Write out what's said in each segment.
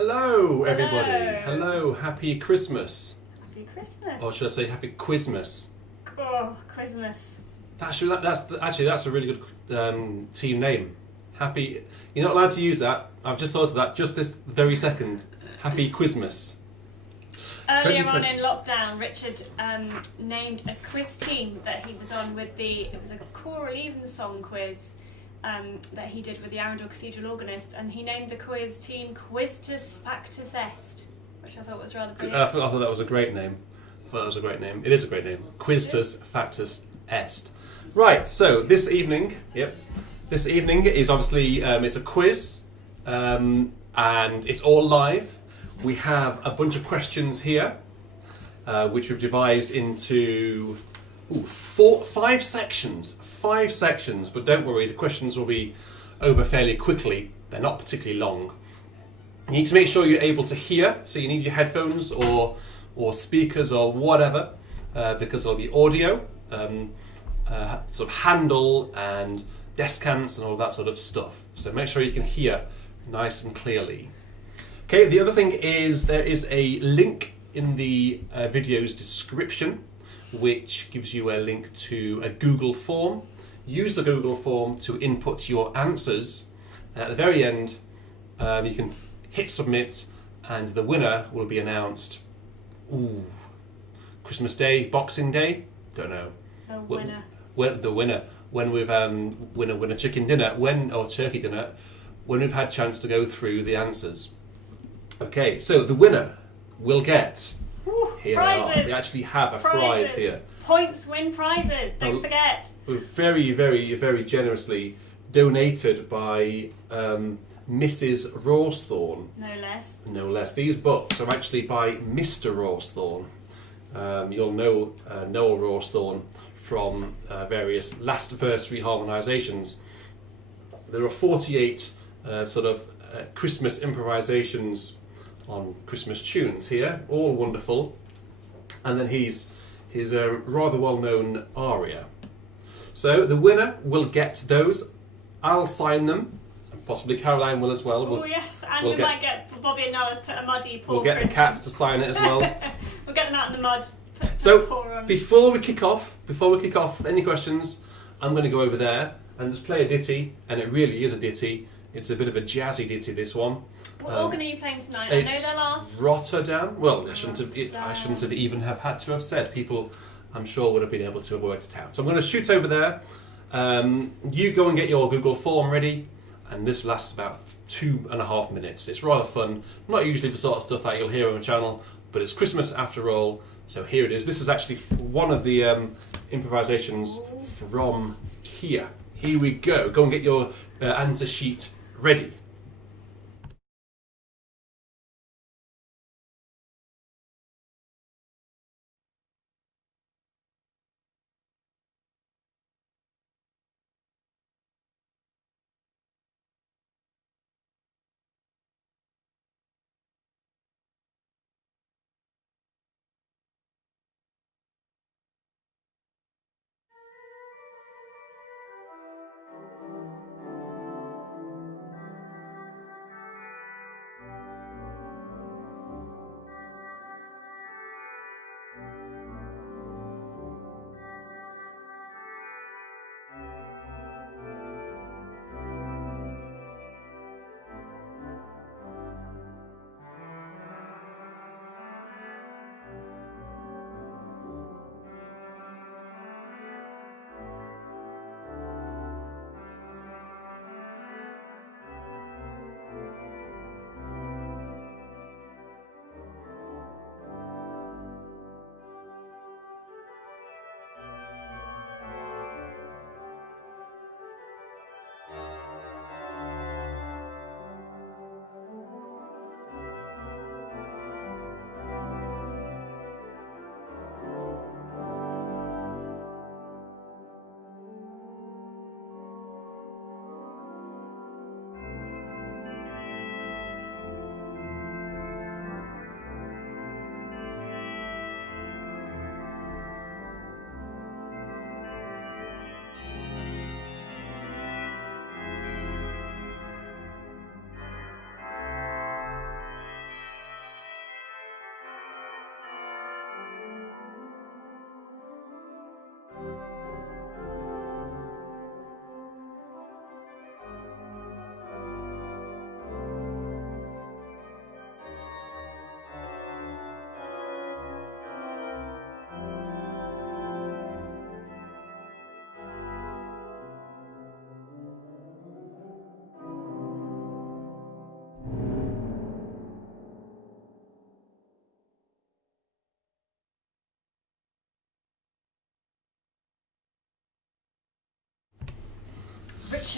Hello, everybody. Hello. Hello, happy Christmas. Happy Christmas. Or should I say happy Quizmas? Oh, Christmas. That's a really good team name. Happy. You're not allowed to use that. I've just thought of that just this very second. Happy Quizmas. Earlier on in lockdown, Richard named a quiz team that he was on with it was a choral evensong quiz that he did with the Arundel Cathedral Organists, and he named the quiz team Quistus Factus Est, which I thought was rather brilliant. I thought that was a great name. It is a great name. Quistus Factus Est. Right, so this evening is obviously it's a quiz, and it's all live. We have a bunch of questions here, which we've devised into five sections. But don't worry, the questions will be over fairly quickly. They're not particularly long. You need to make sure you're able to hear, so you need your headphones or speakers or whatever, because there'll be audio, sort of Handel and descants and all that sort of stuff. So make sure you can hear nice and clearly. Okay, the other thing is there is a link in the video's description which gives you a link to a Google form. Use the Google form to input your answers. At the very end, you can hit submit and the winner will be announced. Christmas Day, Boxing Day? Don't know. The winner. The winner. When we've winner chicken dinner, or turkey dinner, when we've had chance to go through the answers. Okay, so the winner will get. Here prizes. they are. We actually have a prize here. Points win prizes. Don't forget. We're very, very, very generously donated by Mrs. Rawsthorne. No less. No less. These books are actually by Mr. Rawsthorne. You'll know Noel Rawsthorne from various last versary harmonisations. There are 48 Christmas improvisations on Christmas tunes here, all wonderful. And then his rather well-known aria. So the winner will get those. I'll sign them, and possibly Caroline will as well. Oh yes, and we might get Bobby and Noah's put a muddy paw. We'll get the cats to sign it as well. We'll get them out in the mud. So before we kick off, any questions? I'm going to go over there and just play a ditty, and it really is a ditty. It's a bit of a jazzy ditty, this one. What organ are you playing tonight? I know they'll ask. Rotterdam. Well, I shouldn't have even had to have said. People, I'm sure, would have been able to have worked it out. So I'm going to shoot over there. You go and get your Google form ready, and this lasts about 2.5 minutes. It's rather fun. Not usually the sort of stuff that you'll hear on the channel, but it's Christmas after all. So here it is. This is actually one of the improvisations from here. Here we go. Go and get your answer sheet ready.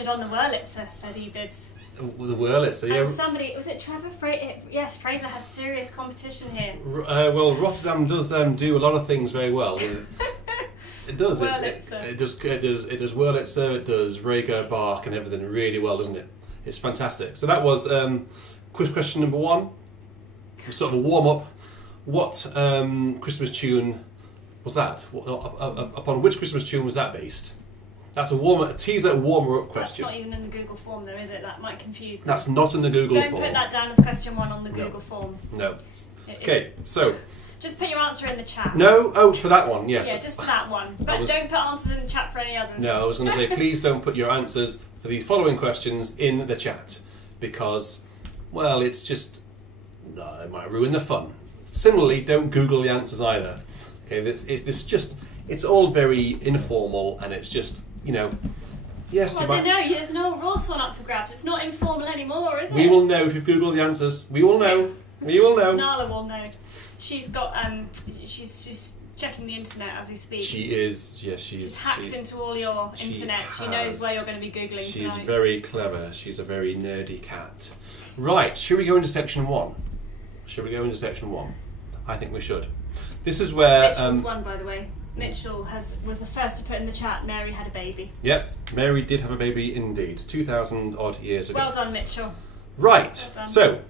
Richard on the Wurlitzer, said E-Bibs. The Wurlitzer, yeah. And somebody, was it Trevor Fraser? Yes, Fraser has serious competition here. Well, Rotterdam does do a lot of things very well. It does. It does Wurlitzer, it does Regenbach and everything really well, doesn't it? It's fantastic. So that was quiz question number 1. Sort of a warm-up. What Christmas tune was that? Upon which Christmas tune was that based? That's a teaser, warmer-up question. That's not even in the Google form though, is it? That might confuse me. That's not in the Google form. Don't put that down as question 1 on the Google form. No. Okay, so... Just put your answer in the chat. No? Oh, for that one, yes. Yeah, just for that one. But don't put answers in the chat for any others. No, I was going to say, please don't put your answers for the following questions in the chat. Because, well, it's just... No, it might ruin the fun. Similarly, don't Google the answers either. Okay, this is just... It's all very informal and it's just, you know... Yes, well, I don't know, there's no rules one up for grabs. It's not informal anymore, is it? We will know if you've Googled the answers. We will know. We will know. Nala will know. She's got she's checking the internet as we speak. She is, yes, she's hacked into all your internet. She knows where you're going to be Googling She's tonight. very clever. She's a very nerdy cat. Right, should we go into section 1? Should we go into section 1? I think we should. This is where... Mitchell's won, by the way. Mitchell was the first to put in the chat, Mary had a baby. Yes, Mary did have a baby indeed, 2,000 odd years ago. Well done, Mitchell. Right, well done. So,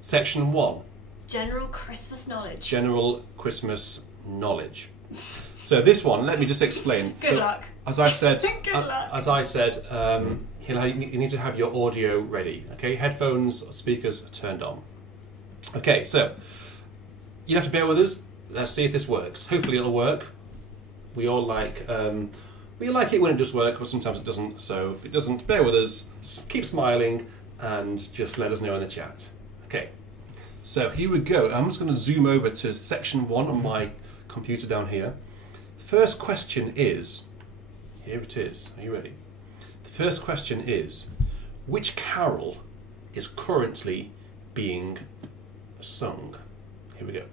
section 1. General Christmas knowledge. General Christmas knowledge. So this one, let me just explain. Good luck. As I said, you need to have your audio ready. Okay, headphones, speakers turned on. Okay, so you have to bear with us. Let's see if this works. Hopefully, it'll work. We all like it when it does work, but sometimes it doesn't. So if it doesn't, bear with us. Keep smiling and just let us know in the chat. Okay. So here we go. I'm just going to zoom over to section 1 on my computer down here. First question is, here it is. Are you ready? The first question is, which carol is currently being sung? Here we go.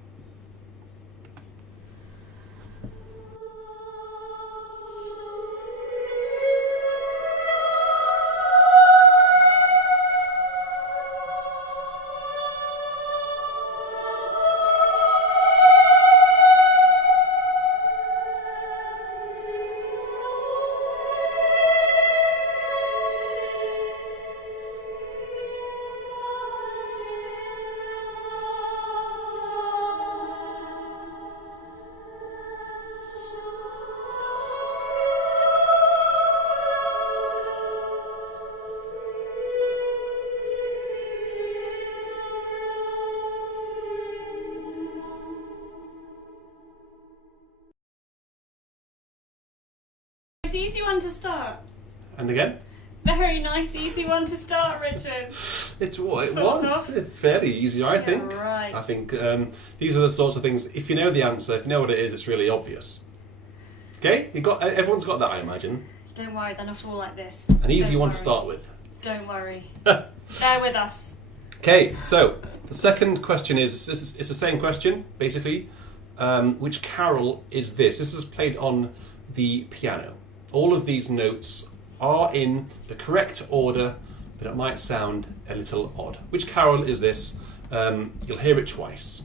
Easy one to start. And again? Very nice, easy one to start, Richard. It was fairly easy, I think. Right. I think these are the sorts of things. If you know the answer, if you know what it is, it's really obvious. Okay, everyone's got that, I imagine. Don't worry, they're not all like this. An easy one to start with. Don't worry. Bear with us. Okay, so the second question is it's the same question basically. Which carol is this? This is played on the piano. All of these notes are in the correct order, but it might sound a little odd. Which carol is this? You'll hear it twice.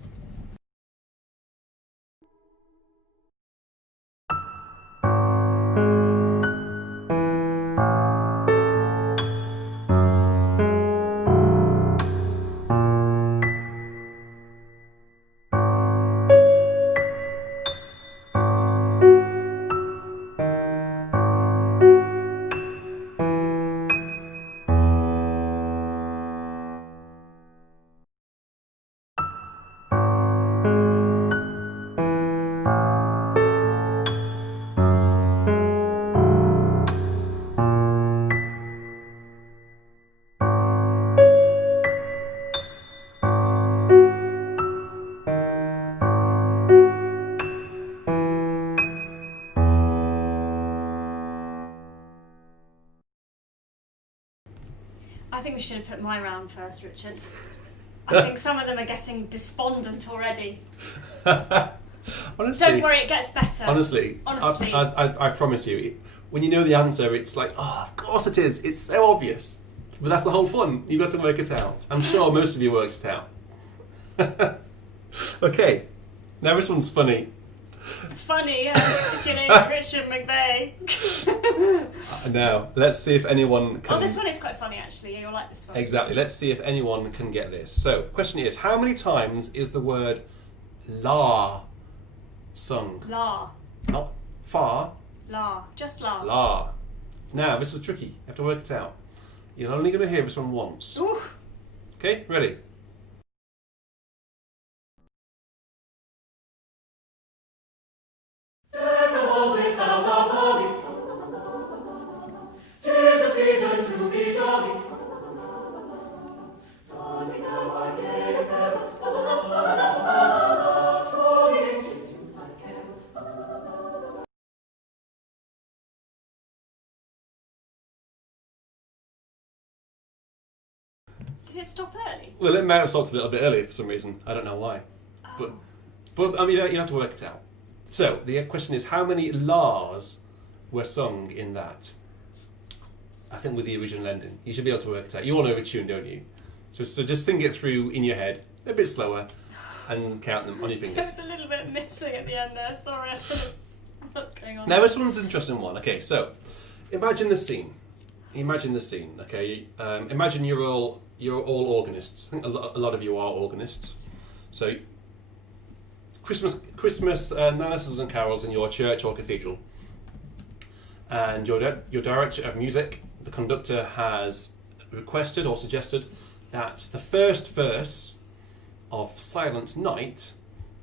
I think we should have put my round first, Richard. I think some of them are getting despondent already. Honestly, don't worry, it gets better. Honestly. I promise you, when you know the answer, it's like, oh, of course it is. It's so obvious. But that's the whole fun. You've got to work it out. I'm sure most of you worked it out. Okay, now this one's funny. Funny, yeah. If your name's Richard McVeigh. Now, let's see if anyone can... Oh, this one is quite funny, actually. You'll like this one. Exactly. Let's see if anyone can get this. So, the question is, how many times is the word la sung? La. Not far. La. Just la. La. Now, this is tricky. You have to work it out. You're only going to hear this one once. Ooh. Okay, ready? Did it stop early? Well, it might have stopped a little bit early for some reason. I don't know why. But I mean, you have to work it out. So, the question is, how many la's were sung in that? I think with the original ending. You should be able to work it out. You all know which tune, don't you? So just sing it through in your head, a bit slower, and count them on your fingers. There's a little bit missing at the end there. Sorry, I don't know what's going on. Now, this one's an interesting one. Okay, so, imagine the scene. Imagine the scene, okay? Imagine you're all organists. I think a lot of you are organists. So, Christmas nonsense and carols in your church or cathedral, and your director of music, the conductor, has requested or suggested that the first verse of Silent Night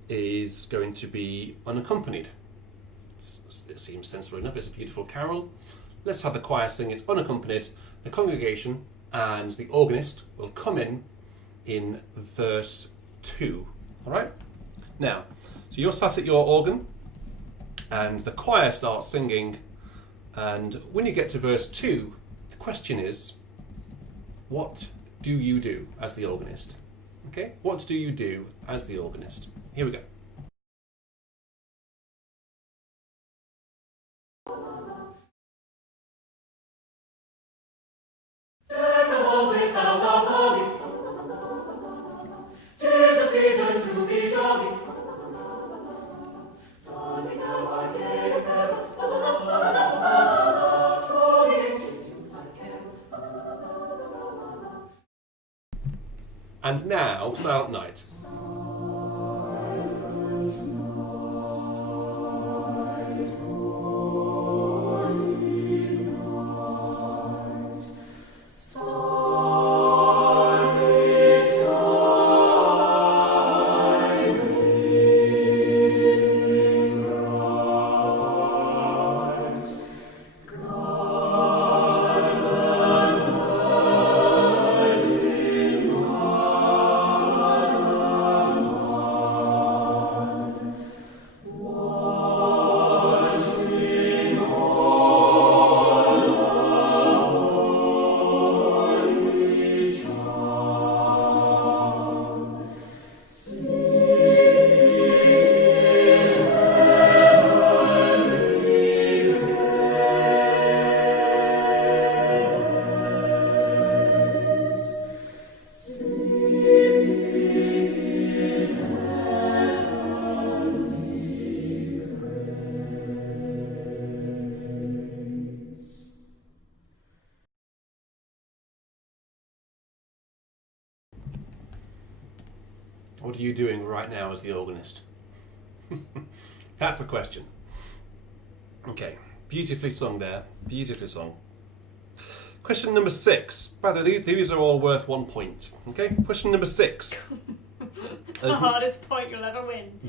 is going to be unaccompanied. It seems sensible enough. It's a beautiful carol. Let's have the choir sing it unaccompanied. The congregation and the organist will come in verse 2. All right? Now, so you're sat at your organ, and the choir starts singing, and when you get to verse 2, the question is, what do you do as the organist? Okay? What do you do as the organist? Here we go. And now, Silent Night. What are you doing right now as the organist? That's the question. Okay, beautifully sung there. Beautifully sung. Question number 6. By the way, these are all worth 1 point. Okay, question number 6. The hardest point you'll ever win.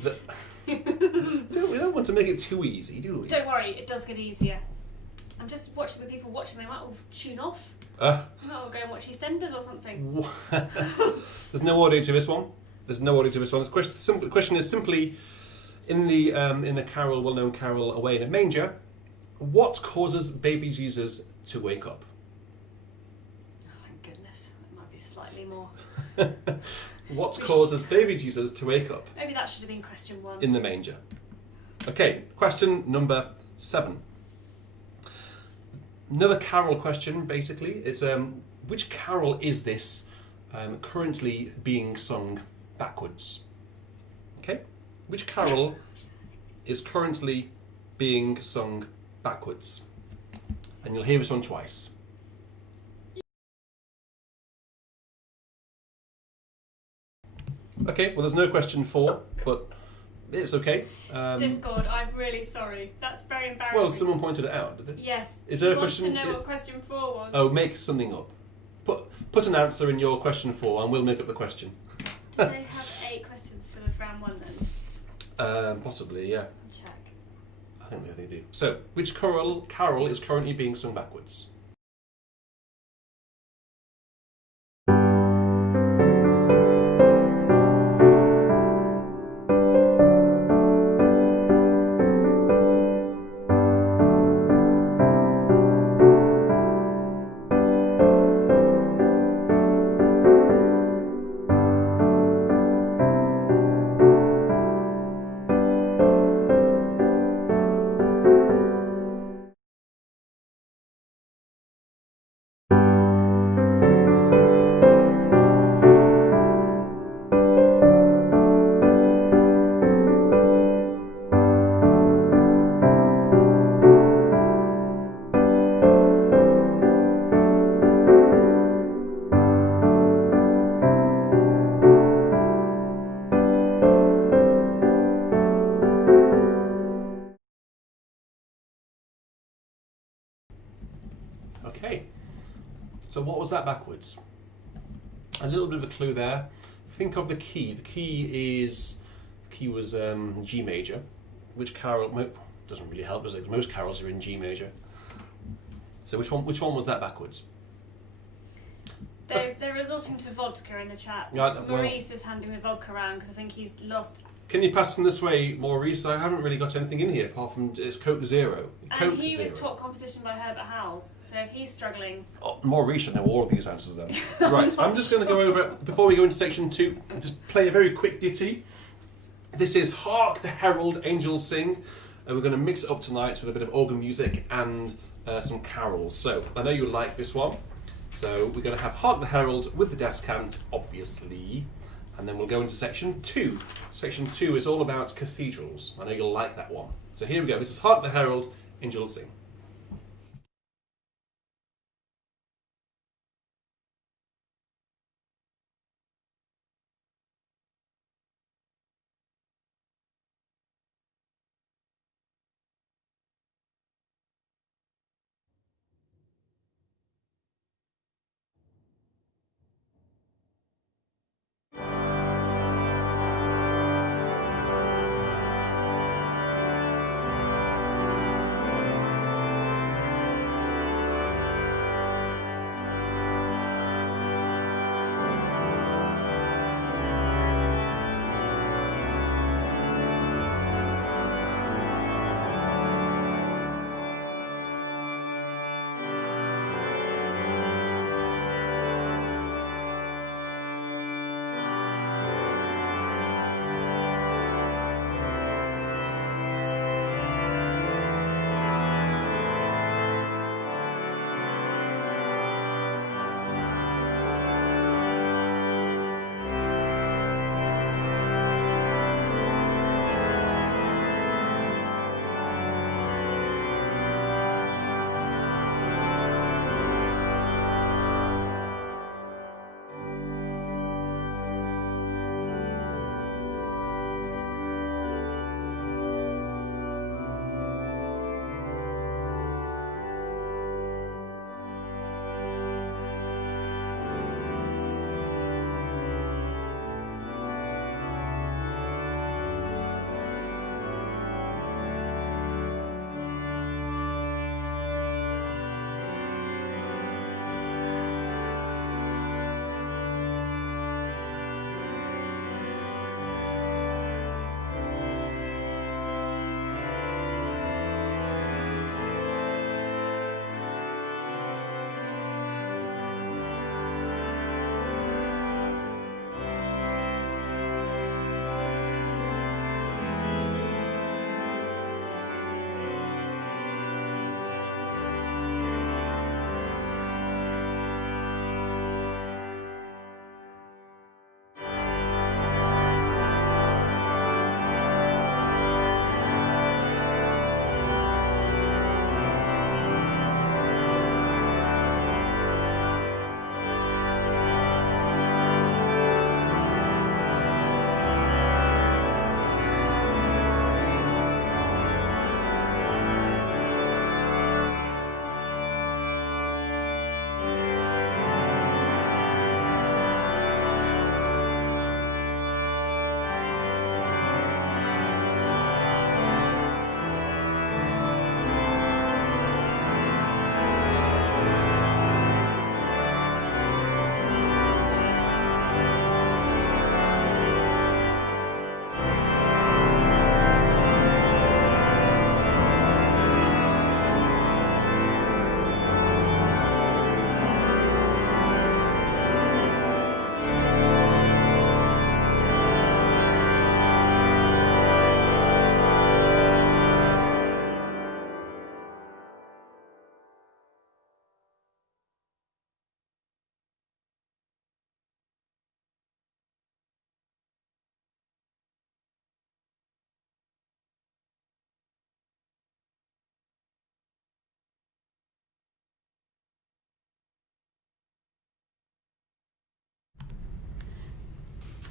We don't want to make it too easy, do we? Don't worry, it does get easier. I'm just watching the people watching, they might all tune off. They might all go and watch EastEnders or something. There's no audio to this one. The question is simply, in the carol, well-known carol Away in a Manger, what causes baby Jesus to wake up? Oh, thank goodness. It might be slightly more. What causes baby Jesus to wake up? Maybe that should have been question 1. In the manger. Okay, question number 7. Another carol question, basically. It's which carol is this currently being sung backwards? Okay? Which carol is currently being sung backwards? And you'll hear this one twice. Okay, well there's no question 4, but it's okay. Discord, I'm really sorry. That's very embarrassing. Well, someone pointed it out, did they? Yes. Is there a want question? to know what question 4 was? Oh, make something up. Put an answer in your question 4 and we'll make up the question. Do they have 8 questions for the round 1 then? Possibly, yeah. I'll check. I think they do. So, which carol is currently being sung backwards? Okay, so what was that backwards? A little bit of a clue there. Think of the key. The key was G major. Which carol? Doesn't really help, does it? Most carols are in G major. So which one was that backwards? They're resorting to vodka in the chat. Yeah, well, Maurice is handing the vodka around because I think he's lost. Can you pass them this way, Maurice? I haven't really got anything in here apart from it's Coke Zero. And he was taught composition by Herbert Howells, so if he's struggling... Oh, Maurice should know all of these answers then. Right, I'm just going to go over, before we go into section 2, just play a very quick ditty. This is Hark, the Herald, Angels Sing. And we're going to mix it up tonight with a bit of organ music and some carols. So, I know you like this one. So, we're going to have Hark the Herald with the descant, obviously. And then we'll go into section 2. Section 2 is all about cathedrals. I know you'll like that one. So here we go. This is Hark the Herald, Angels Sing.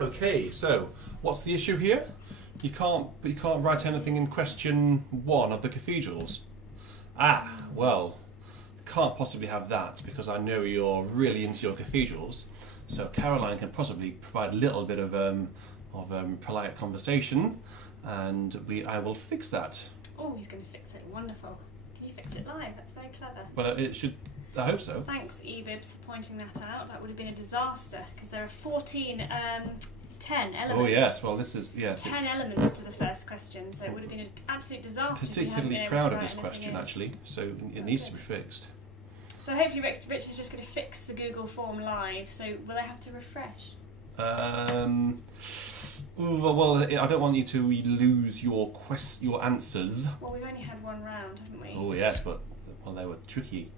Okay, so what's the issue here? You can't write anything in question 1 of the cathedrals. Well, can't possibly have that because I know you're really into your cathedrals. So Caroline can possibly provide a little bit of polite conversation, and I will fix that. Oh, he's going to fix it. Wonderful. Can you fix it live? That's very clever. Well, it should. I hope so. Thanks, eBibs, for pointing that out. That would have been a disaster because there are 10 elements. Oh yes. Well, this is 10 elements to the first question, so it would have been an absolute disaster. Particularly proud of this question, actually. So it needs to be fixed. So hopefully Rich is just going to fix the Google form live. So will I have to refresh? Well, I don't want you to lose your answers. Well, we've only had one round, haven't we? Oh yes, but they were tricky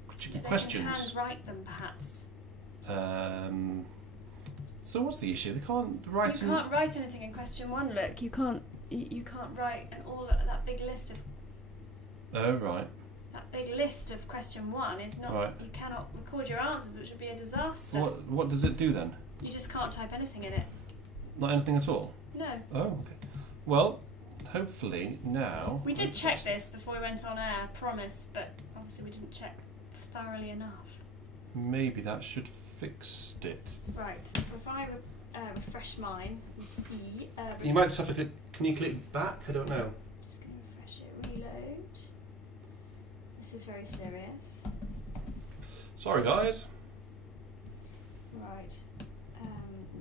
questions. They can handwrite them, perhaps. So what's the issue? They can't write. You can't write anything in question 1. Look, you can't write that big list of. Oh right. That big list of question 1 is not. Right. You cannot record your answers, which would be a disaster. What does it do then? You just can't type anything in it. Not anything at all? No. Oh, okay. Well, hopefully now. We did check this before we went on air, promise, but obviously we didn't check thoroughly enough. Maybe that should fix it. Right, so if I refresh mine and see. You might just have to click. Can you click back? I don't know. Just going to refresh it, reload. This is very serious. Sorry, guys. Right,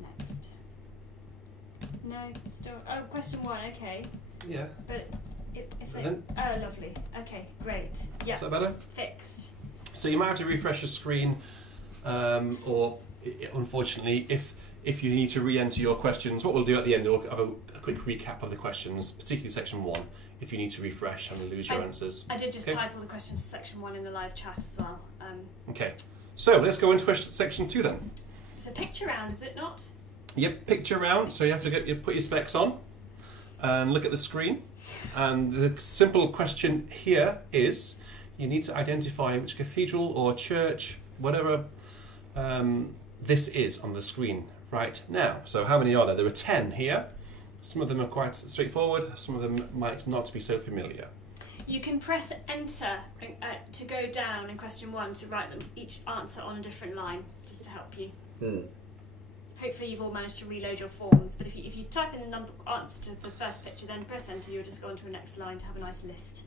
next. No, still. Oh, question 1, okay. Yeah. But if they. Then? Oh, lovely. Okay, great. Yeah. Is that better? Fixed. So you might have to refresh your screen, or unfortunately, if you need to re-enter your questions, what we'll do at the end, we'll have a quick recap of the questions, particularly section 1, if you need to refresh and lose your answers. I did just type all the questions to section 1 in the live chat as well. Okay, so let's go into section 2 then. It's a picture round, is it not? Yep, picture round, so you have to put your specs on and look at the screen. And the simple question here is, you need to identify which cathedral or church, whatever this is on the screen right now. So how many are there? There are 10 here. Some of them are quite straightforward, some of them might not be so familiar. You can press enter to go down in question 1 to write them each answer on a different line, just to help you. Hopefully you've all managed to reload your forms, but if you type in the answer to the first picture, then press enter, you'll just go on to the next line to have a nice list.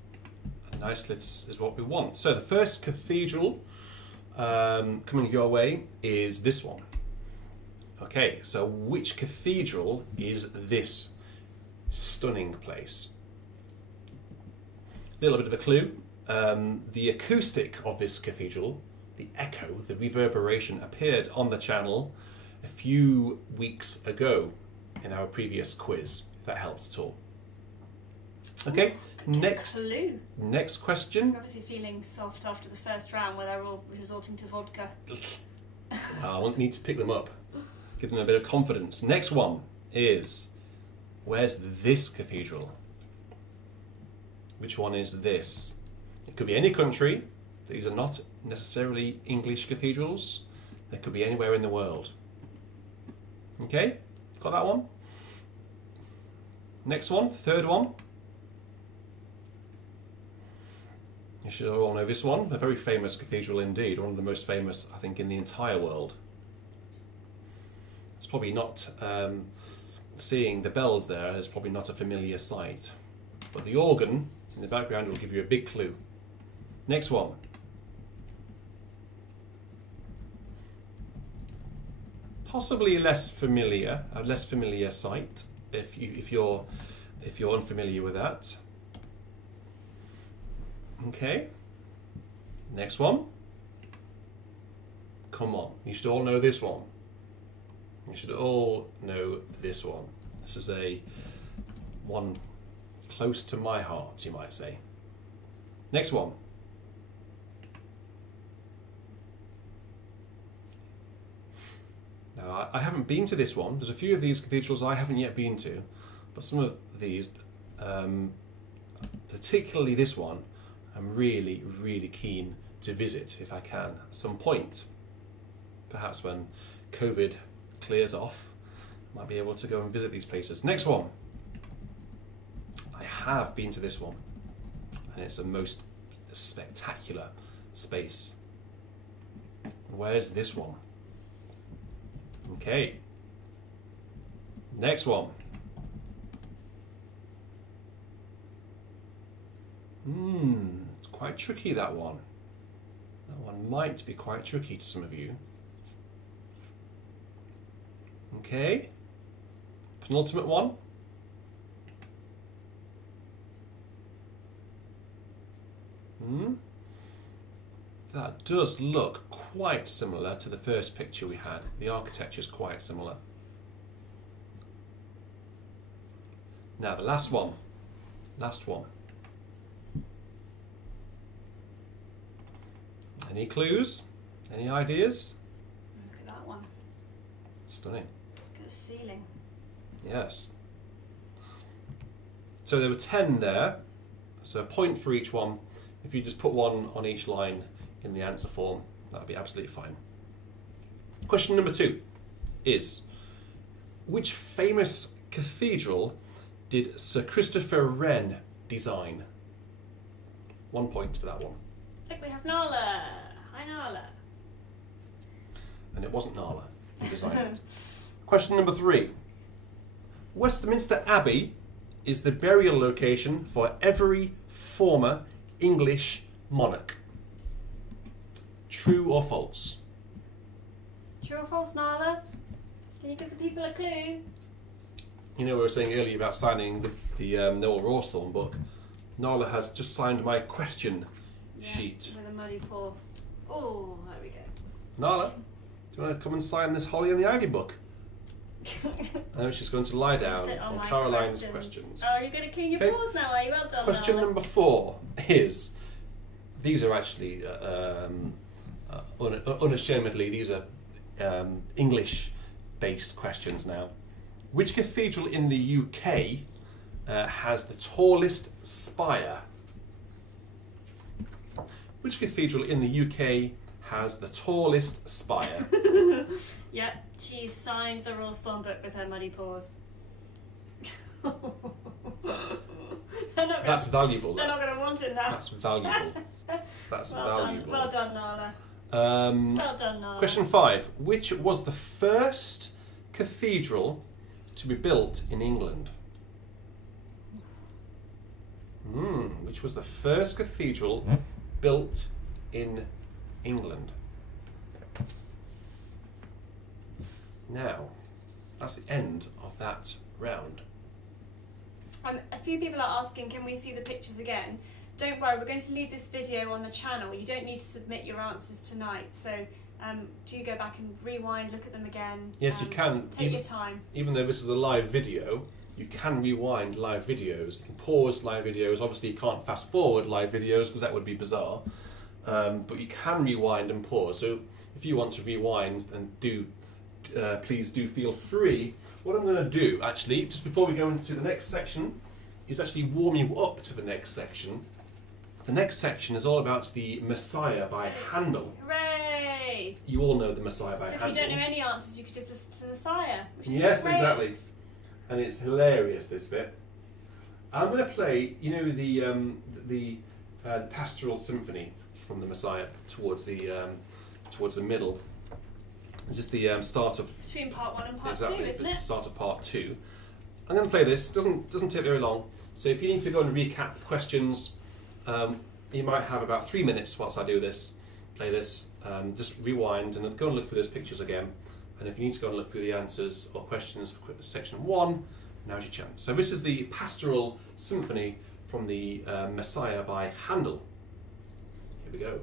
A nice list is what we want. So the first cathedral coming your way is this one. Okay, so which cathedral is this stunning place? A little bit of a clue. The acoustic of this cathedral, the echo, the reverberation, appeared on the channel a few weeks ago in our previous quiz, if that helps at all. Okay, next question. You're obviously feeling soft after the first round where they're all resorting to vodka. I won't need to pick them up. Give them a bit of confidence. Next one is, where's this cathedral? Which one is this? It could be any country. These are not necessarily English cathedrals. They could be anywhere in the world. Okay, got that one? Next one, third one. You should all know this one. A very famous cathedral indeed. One of the most famous, I think, in the entire world. It's probably not, seeing the bells there is probably not a familiar sight. But the organ in the background will give you a big clue. Next one. Possibly a less familiar sight if you're unfamiliar with that. Okay. Next one. Come on, you should all know this one. You should all know this one. This is one close to my heart, you might say. Next one. Now, I haven't been to this one. There's a few of these cathedrals I haven't yet been to, but some of these, particularly this one, I'm really, really keen to visit if I can at some point. Perhaps when COVID clears off Might be able to go and visit these places. Next one. I have been to this one, and it's a most spectacular space. Where's this one? Okay. Next one. It's quite tricky, that one. That one might be quite tricky to some of you. Okay. Penultimate one. That does look quite similar to the first picture we had. The architecture is quite similar. Now the last one. Last one. Any clues? Any ideas? Look at that one. Stunning. Look at the ceiling. Yes. So there were 10 there. So a point for each one. If you just put one on each line in the answer form, that would be absolutely fine. Question number 2 is, which famous cathedral did Sir Christopher Wren design? 1 point for that one. Look, we have Nala. Hi, Nala. And it wasn't Nala who designed it. Question number 3. Westminster Abbey is the burial location for every former English monarch. True or false? True or false, Nala? Can you give the people a clue? You know, we were saying earlier about signing the Noel Rawsthorne book. Nala has just signed my question sheet. With a muddy paw. Oh, there we go. Nala, do you want to come and sign this Holly and the Ivy book? Now she's going to lie down Sit on on my Caroline's questions. Oh, you're going to clean your Okay. paws now, are you? Well done, Question Nala. number 4 is, these are actually, unashamedly, these are English-based questions now. Which cathedral in the UK has the tallest spire? Which cathedral in the UK has the tallest spire? Yep, she signed the Rawsthorne book with her muddy paws. That's valuable. They're not going to want it now. That's valuable. That's valuable. Well done, Nala. Well done, Nala. Question 5. Which was the first cathedral to be built in England? Which was the first cathedral built in England? Now, that's the end of that round. A few people are asking, can we see the pictures again? Don't worry, we're going to leave this video on the channel. You don't need to submit your answers tonight. So do go back and rewind, look at them again. Yes, you can. Take your time. Even though this is a live video, you can rewind live videos. You can pause live videos. Obviously, you can't fast forward live videos because that would be bizarre. But you can rewind and pause. So if you want to rewind, then please do feel free. What I'm going to do, actually, just before we go into the next section, is actually warm you up to the next section. The next section is all about the Messiah by Handel. Hooray! You all know the Messiah by So Handel. if you don't know any answers, you could just listen to the Messiah. Which is Yes, great. exactly. And it's hilarious, this bit. I'm going to play, you know, the Pastoral Symphony from the Messiah towards the middle. This is the start of Between part 1 and part exactly 2, isn't the it? start of part 2. I'm going to play this. Doesn't take very long. So if you need to go and recap the questions, you might have about 3 minutes whilst I do this. Play this. Just rewind and then go and look through those pictures again. And if you need to go and look through the answers or questions for section 1, now's your chance. So this is the Pastoral Symphony from the Messiah by Handel. Here we go.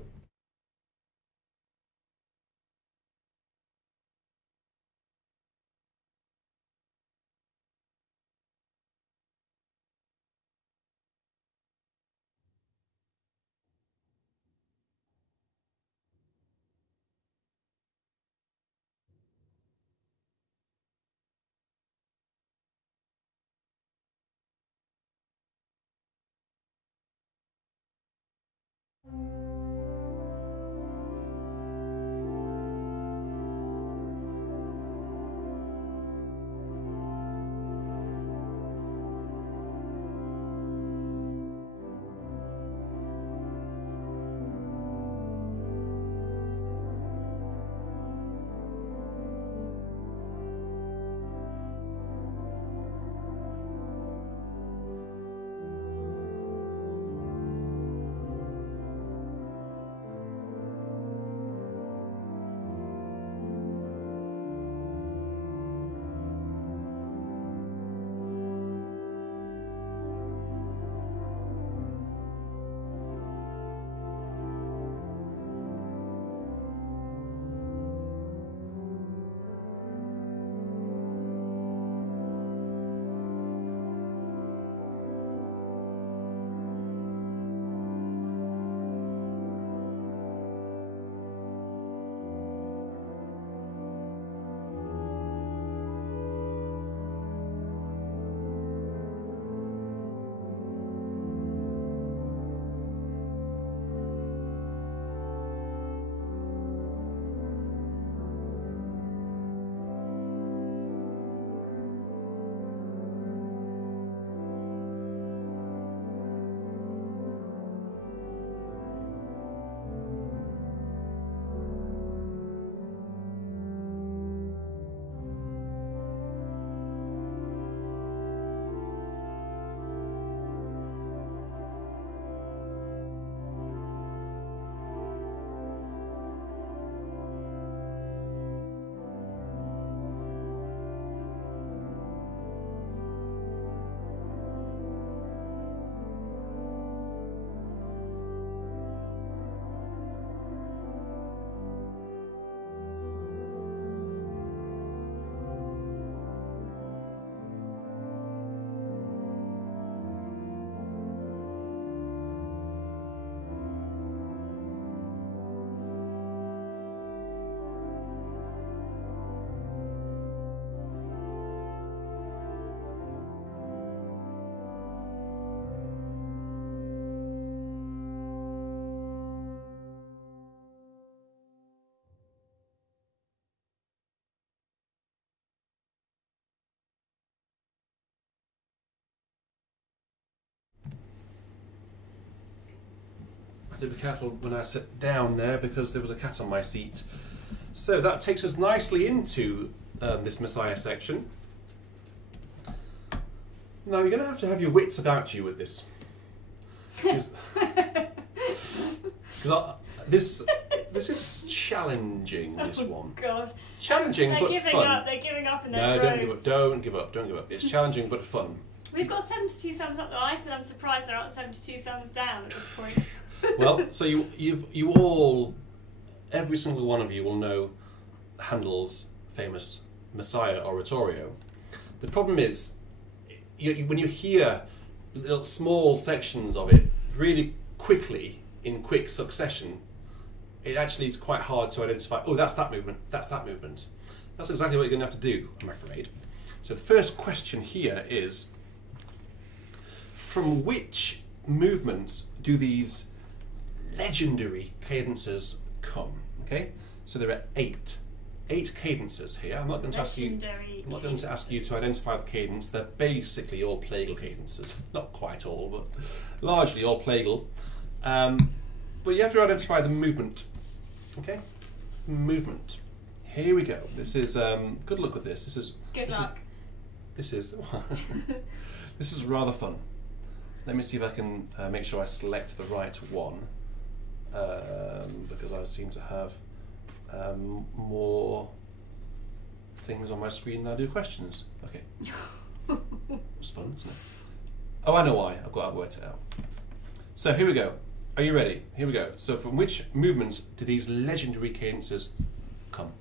have to be careful when I sit down there because there was a cat on my seat. So that takes us nicely into this Messiah section. Now you're going to have your wits about you with this. Because this is challenging, this one. God. Challenging but fun. They're giving up in No, their don't give up. It's challenging but fun. We've got 72 thumbs up though. I said I'm surprised there aren't 72 thumbs down at this point. Well, so you all, every single one of you will know Handel's famous Messiah oratorio. The problem is, when you hear little small sections of it really quickly in quick succession, it actually is quite hard to identify, oh, that's that movement, that's that movement. That's exactly what you're going to have to do, I'm afraid. So the first question here is, from which movements do these legendary cadences come? Okay, so there are eight cadences here. I'm not going to ask you to identify the cadence. They're basically all plagal cadences. Not quite all, but largely all plagal. But you have to identify the movement. Okay, movement. Here we go. This is good luck with this. Good luck. This is rather fun. Let me see if I can make sure I select the right one, because I seem to have more things on my screen than I do questions. Okay. It was fun, isn't it? Oh, I know why. I've worked it out. So here we go. Are you ready? Here we go. So from which movements do these legendary cadences come?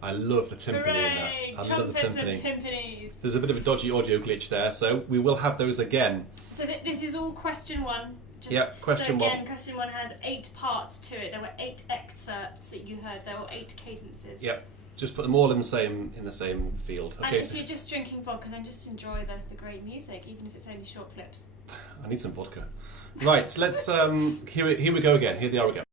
I love the timpani Hooray! in that. I love the Trumpets timpani. and timpanis. There's a bit of a dodgy audio glitch there, so we will have those again. So this is all question one. Question one. So again, question one has 8 parts to it. There were 8 excerpts that you heard. There were 8 cadences. Yep. Just put them all in the same field. And Okay. if you're just drinking vodka, then just enjoy the great music, even if it's only short clips. I need some vodka. Right. Let's here we go again. Here they are again.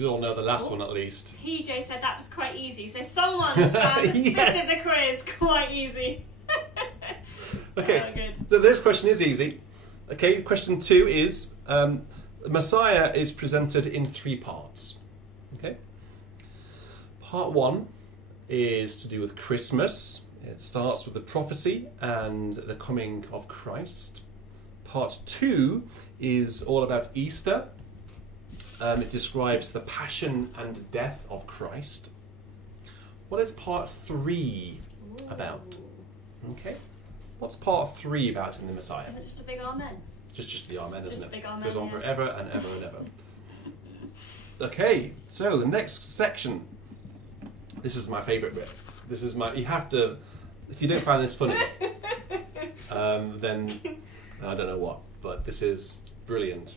should all know the last one at least. PJ said that was quite easy, so someone's found Yes. this is a quiz quite easy. Okay, Oh, good. the next question is easy. Okay, question 2 is, the Messiah is presented in 3 parts. Okay? Part 1 is to do with Christmas. It starts with the prophecy and the coming of Christ. Part 2 is all about Easter. It describes the passion and death of Christ. What is part 3 about? Okay. What's part 3 about in the Messiah? Is it just a big amen? Just the amen, Just isn't it? big amen, Goes on yeah. forever and ever and ever. Okay, so the next section. This is my favourite bit. This is my. You have to. If you don't find this funny, then I don't know what. But this is brilliant.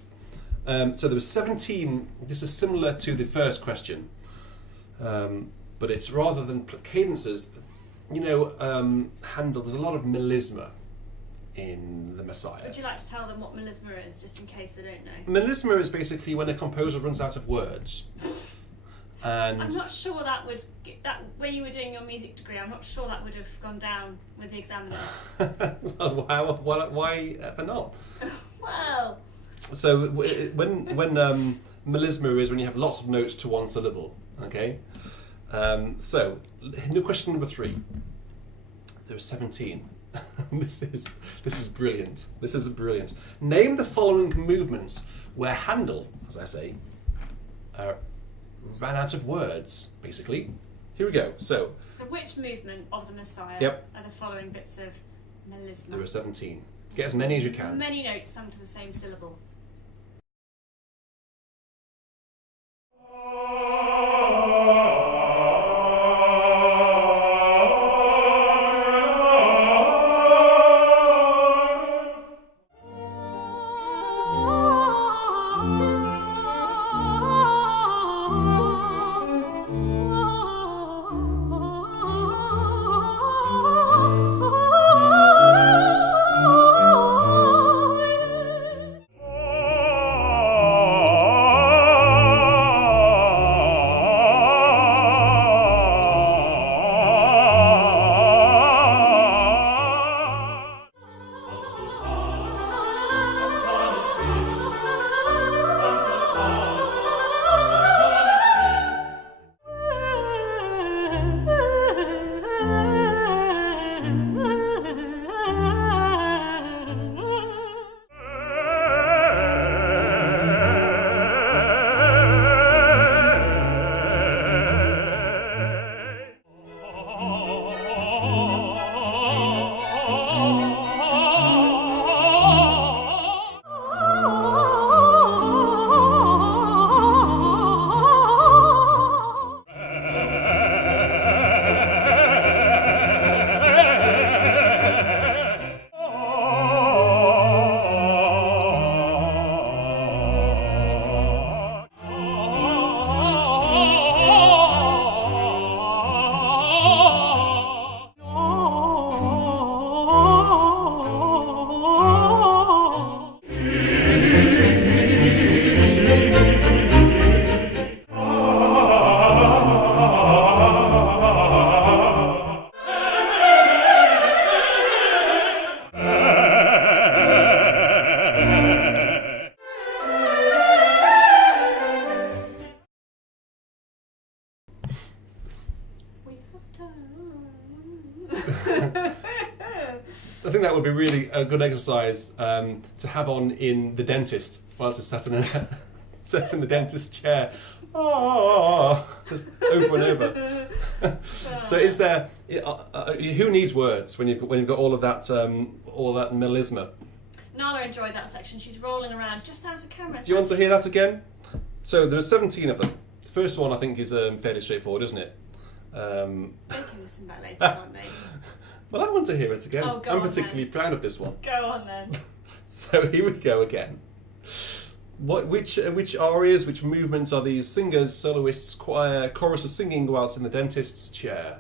So there was 17. This is similar to the first question, but it's rather than cadences. You know, Handel. There's a lot of melisma in the Messiah. Would you like to tell them what melisma is, just in case they don't know? Melisma is basically when a composer runs out of words. And I'm not sure that would when you were doing your music degree. I'm not sure that would have gone down with the examiners. why ever not? Well, So when melisma is when you have lots of notes to one syllable. Okay. So question number 3. There are 17. This is brilliant. This is brilliant. Name the following movements where Handel, as I say, ran out of words. Basically, here we go. So which movement of the Messiah Yep. are the following bits of melisma? there are 17. Get as many as you can. Many notes sung to the same syllable. I think that would be really a good exercise to have on in the dentist whilst it's sat in the dentist chair. Oh, just over and over. So, is there? Who needs words when you've got all of that melisma? Nala enjoyed that section. She's rolling around just out of camera. Do you want to hear that again? So there are 17 of them. The first one I think is fairly straightforward, isn't it? They can listen back later, can't they? Well, I want to hear it again. Oh, go I'm on, particularly then. proud of this one. Go on then. So here we go again. Which arias, which movements are these singers, soloists, choir, chorus are singing whilst in the dentist's chair?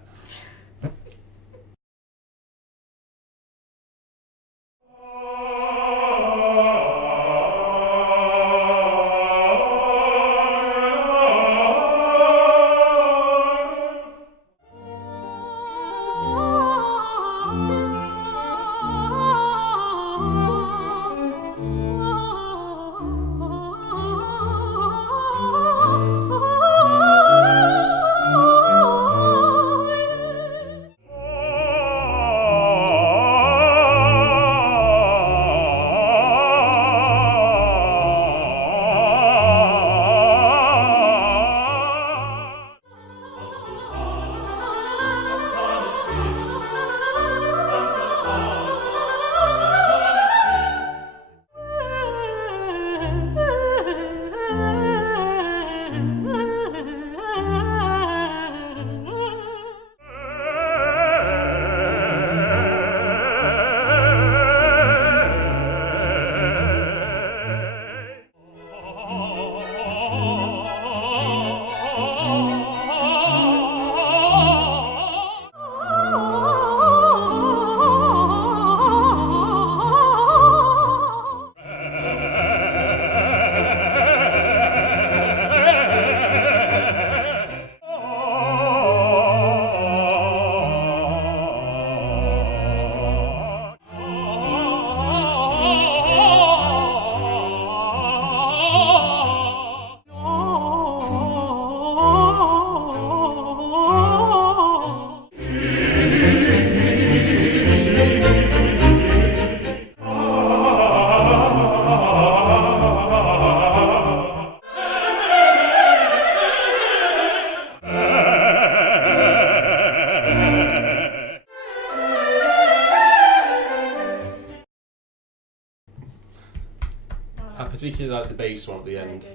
particularly like the bass one at the Very end.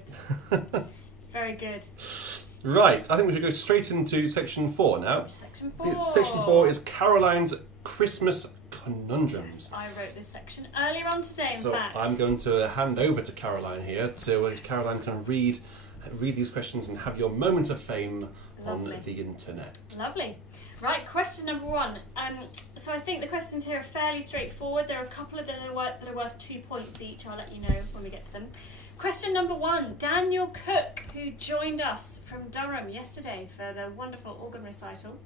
good. Very good. Right, I think we should go straight into section 4 now. Section 4. Section 4 is Caroline's Christmas Conundrums. Yes, I wrote this section earlier on today, in So fact. I'm going to hand over to Caroline here, so Caroline can read these questions and have your moment of fame Lovely. on the internet. Lovely. Right, question number 1. So I think the questions here are fairly straightforward. There are a couple of them that are worth 2 points each. I'll let you know when we get to them. Question number 1. Daniel Cook, who joined us from Durham yesterday for the wonderful organ recital.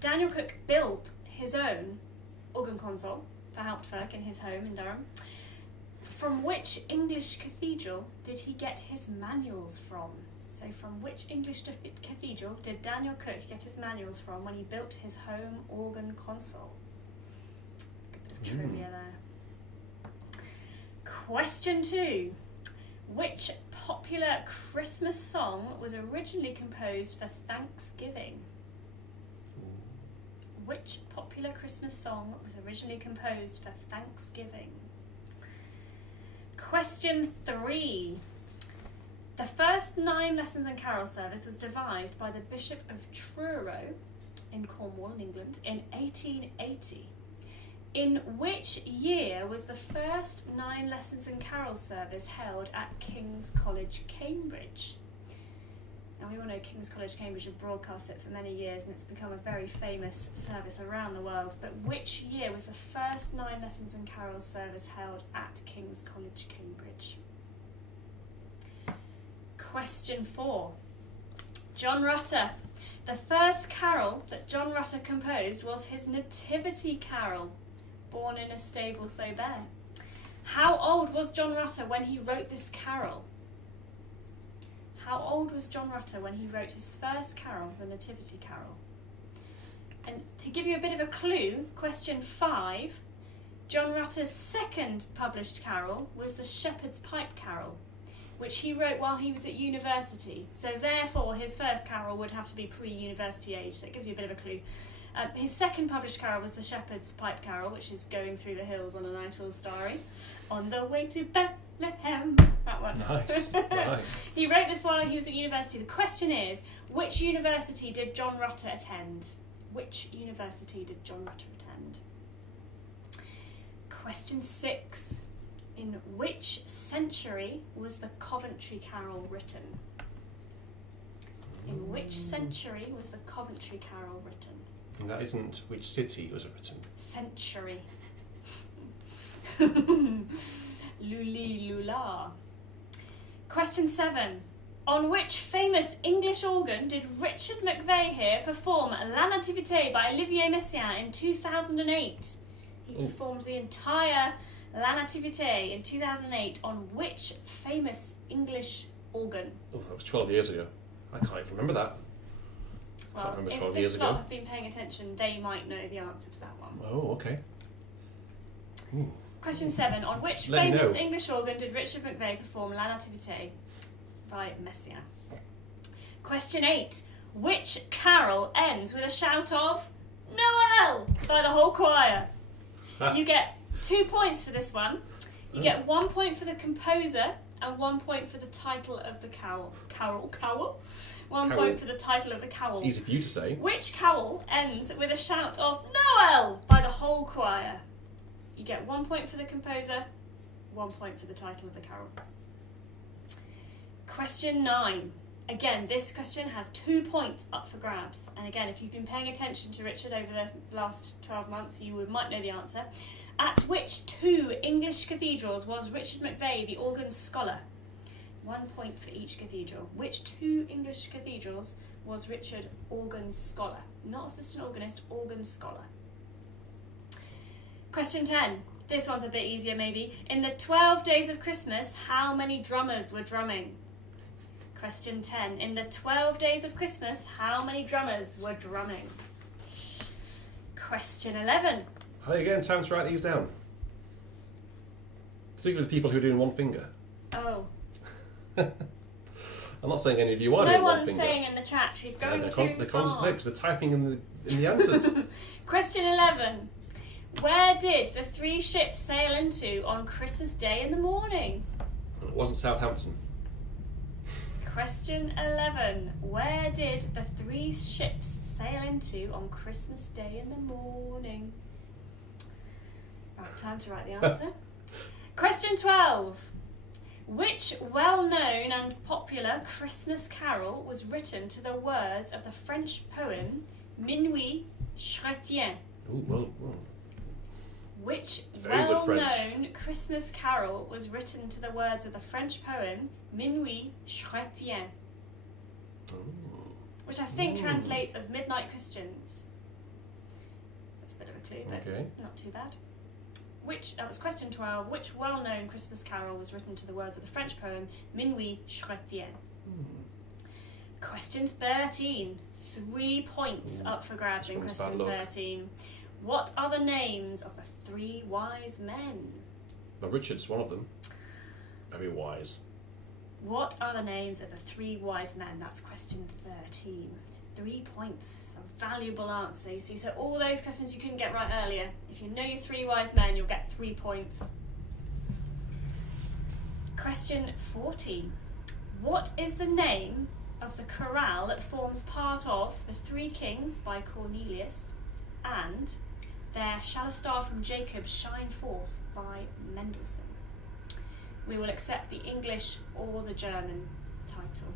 Daniel Cook built his own organ console for Hauptwerk in his home in Durham. From which English cathedral did he get his manuals from? So from which English cathedral did Daniel Cook get his manuals from when he built his home organ console? Good bit of trivia there. Question 2. Which popular Christmas song was originally composed for Thanksgiving? Which popular Christmas song was originally composed for Thanksgiving? Question 3. The first 9 lessons and carol service was devised by the Bishop of Truro in Cornwall in England in 1880. In which year was the first 9 lessons and carol service held at King's College, Cambridge? Now we all know King's College, Cambridge have broadcast it for many years and it's become a very famous service around the world, but which year was the first 9 lessons and carols service held at King's College, Cambridge? Question 4. John Rutter. The first carol that John Rutter composed was his Nativity Carol, Born in a Stable So Bare. How old was John Rutter when he wrote this carol? How old was John Rutter when he wrote his first carol, the Nativity Carol? And to give you a bit of a clue, question 5, John Rutter's second published carol was the Shepherd's Pipe Carol, which he wrote while he was at university. So therefore his first carol would have to be pre-university age, so it gives you a bit of a clue. His second published carol was the Shepherd's Pipe Carol, which is Going Through the Hills on a Night All Starry. On the way to Bethlehem. That one. Nice, nice. He wrote this while he was at university. The question is, which university did John Rutter attend? Which university did John Rutter attend? Question 6. In which century was the Coventry Carol written? In which century was the Coventry Carol written? And that isn't which city was it written. Century. Luli lula. Question 7. On which famous English organ did Richard McVeigh here perform La Nativité by Olivier Messiaen in 2008? He performed the entire La Nativité in 2008 on which famous English organ? Oh, that was 12 years ago. I can't even remember that. Well, remember if 12 this years lot ago. have been paying attention, they might know the answer to that one. Oh, okay. Ooh. Question 7. On which Let me famous know. English organ did Richard McVeigh perform La Nativité by Messiaen? Question 8. Which carol ends with a shout of Noel by the whole choir? You get 2 points for this one. You get 1 point for the composer and 1 point for the title of the carol. Carol? 1 Carol. point for the title of the carol. It's easy for you to say. Which carol ends with a shout of Noel by the whole choir? You get 1 point for the composer, 1 point for the title of the carol. Question 9. Again, this question has 2 points up for grabs. And again, if you've been paying attention to Richard over the last 12 months, you might know the answer. At which 2 English cathedrals was Richard McVeigh the organ scholar? 1 point for each cathedral. Which 2 English cathedrals was Richard organ scholar? Not assistant organist, organ scholar. Question 10. This one's a bit easier maybe. In the 12 days of Christmas, how many drummers were drumming? Question 10. In the 12 days of Christmas, how many drummers were drumming? Question 11. Hi again, time to write these down. Particularly the people who are doing one finger. Oh. I'm not saying any of you are No doing one one's finger. saying in the chat. She's going they're too fast. no, because they're typing in the answers. Question 11. Where did the 3 ships sail into on Christmas Day in the morning? It wasn't Southampton. Question 11. Where did the 3 ships sail into on Christmas Day in the morning? Right, time to write the answer. Question 12. Which well-known and popular Christmas carol was written to the words of the French poem Minuit Chrétien? Ooh, well. Which Very good French. well-known Christmas carol was written to the words of the French poem Minuit Chrétien? Ooh. Which I think translates as Midnight Christians. That's a bit of a clue, but Okay. not too bad. That was question 12. Which well-known Christmas carol was written to the words of the French poem Minuit Chrétien? Question 13. 3 points up for grabs in This one's question bad luck. 13. What are the names of the 3 wise men? Well, Richard's one of them. Very wise. What are the names of the 3 wise men? That's question 13. 3 points. A valuable answer. You see, so all those questions you couldn't get right earlier. If you know your 3 wise men, you'll get 3 points. Question 14. What is the name of the chorale that forms part of The 3 Kings by Cornelius and There Shall a Star from Jacob Shine Forth by Mendelssohn? We will accept the English or the German title.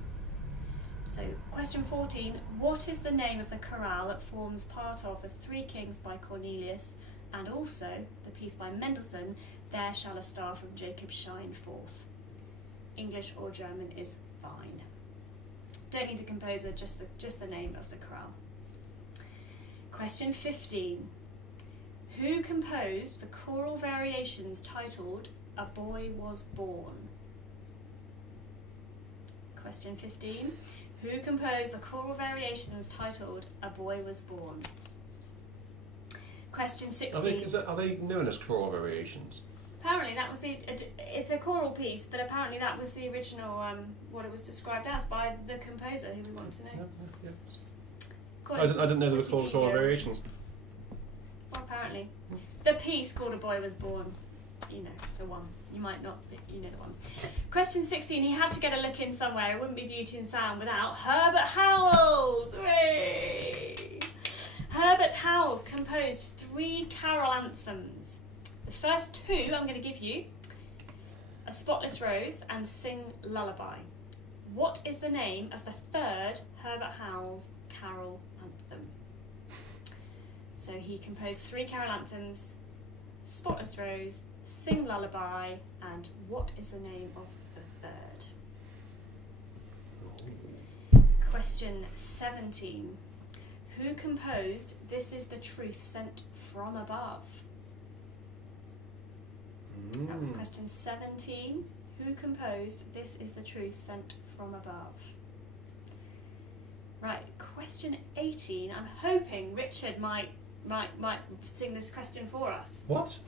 So, question 14. What is the name of the chorale that forms part of The 3 Kings by Cornelius and also the piece by Mendelssohn, There Shall a Star from Jacob Shine Forth? English or German is fine. Don't need the composer, just the name of the chorale. Question 15. Who composed the choral variations titled A Boy Was Born? Question 15. Who composed the choral variations titled A Boy Was Born? Question 16. Are they known as choral variations? Apparently that was it's a choral piece, but apparently that was the original, what it was described as by the composer, who we want to know. I didn't know they were called choral variations. Well, apparently. The piece called A Boy Was Born. You know, the one. You might not, but you know the one. Question 16. He had to get a look in somewhere. It wouldn't be Beauty and Sound without Herbert Howells. Hooray! Herbert Howells composed 3 carol anthems. The first 2 I'm going to give you, A Spotless Rose and Sing Lullaby. What is the name of the 3rd Herbert Howells carol anthem? So he composed 3 carol anthems, Spotless Rose, Sing Lullaby, and what is the name of the 3rd? Question 17. Who composed This Is the Truth Sent From Above? That was question 17. Who composed This Is the Truth Sent From Above? Right, question 18. I'm hoping Richard might sing this question for us. What?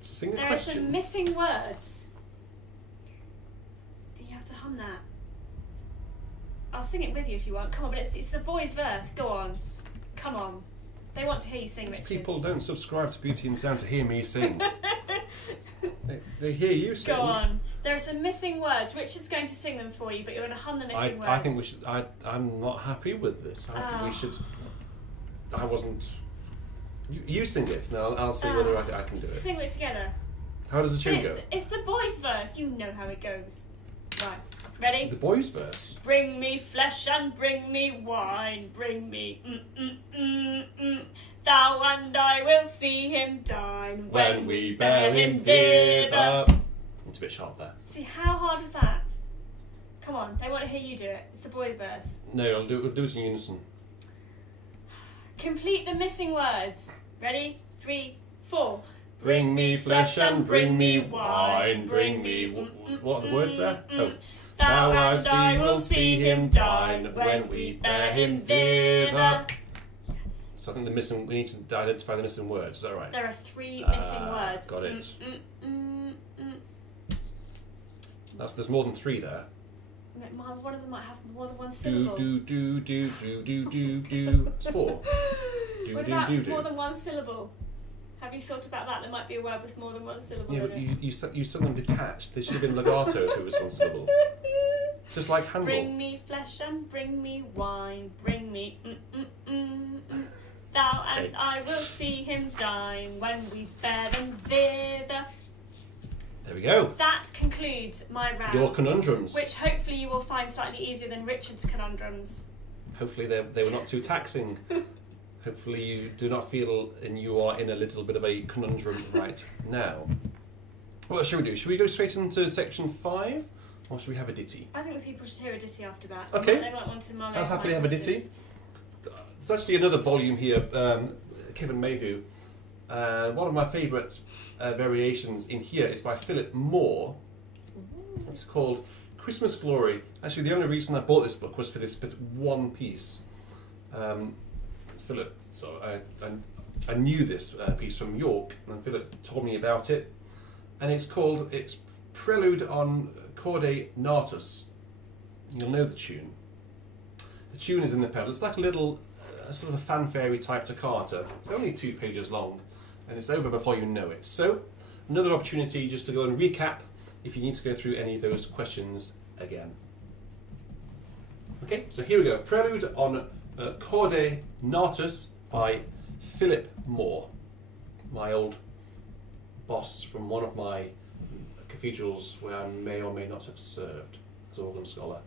Sing a There question. are some missing words. You have to hum that. I'll sing it with you if you want. Come on, but it's the boys' verse. Go on. Come on. They want to hear you sing, These Richard. people don't subscribe to Beauty and Sound to hear me sing. they hear you sing. Go on. There are some missing words. Richard's going to sing them for you, but you're going to hum the missing words. I think we should. I'm not happy with this. I think we should. I wasn't. You sing it, and I'll see whether I can do it. Sing it together. How does the tune go? It's the boys' verse. You know how it goes. Right. Ready? The boys' verse. Bring me flesh and bring me wine. Bring me thou and I will see him dine When we bear him thither. It's a bit sharp there. See, how hard was that? Come on, they want to hear you do it. It's the boys' verse. No, we'll do it in unison. Complete the missing words. Ready? 3, 4. Bring me flesh and bring me wine. Bring me... What are the words there? Oh. Thou and I will see him dine when we bear him thither. So I think we need to identify the missing words. Is that right? There are 3 missing words. Got it. There's more than 3 there. One of them might have more than one syllable. Do. It's 4. What about more than one syllable? Have you thought about that? There might be a word with more than one syllable Yeah, in but it. you said them detached. They should have been legato if it was one syllable. Just like Handel. Bring me flesh and bring me wine, bring me thou and I will see him dine when we bear them thither. There we go. That concludes my round. Your conundrums. Which hopefully you will find slightly easier than Richard's conundrums. Hopefully they were not too taxing. Hopefully you do not feel and you are in a little bit of a conundrum right now. What should we do? Should we go straight into section 5? Or should we have a ditty? I think the people should hear a ditty after that. Okay. They might want to mull I'll over happily my have a ditty. questions. There's actually another volume here, Kevin Mayhew. One of my favourite variations in here is by Philip Moore. It's called Christmas Glory. Actually, the only reason I bought this book was for this one piece. Philip, so I knew this piece from York, and Philip told me about it. And it's Prelude on Corde Natus. You'll know the tune. The tune is in the pedal. It's like a little sort of a fanfare type toccata. It's only 2 pages long, and it's over before you know it. So, another opportunity just to go and recap if you need to go through any of those questions again. Okay, so here we go. Prelude on Corde Natus by Philip Moore, my old boss from one of my cathedrals where I may or may not have served as organ scholar.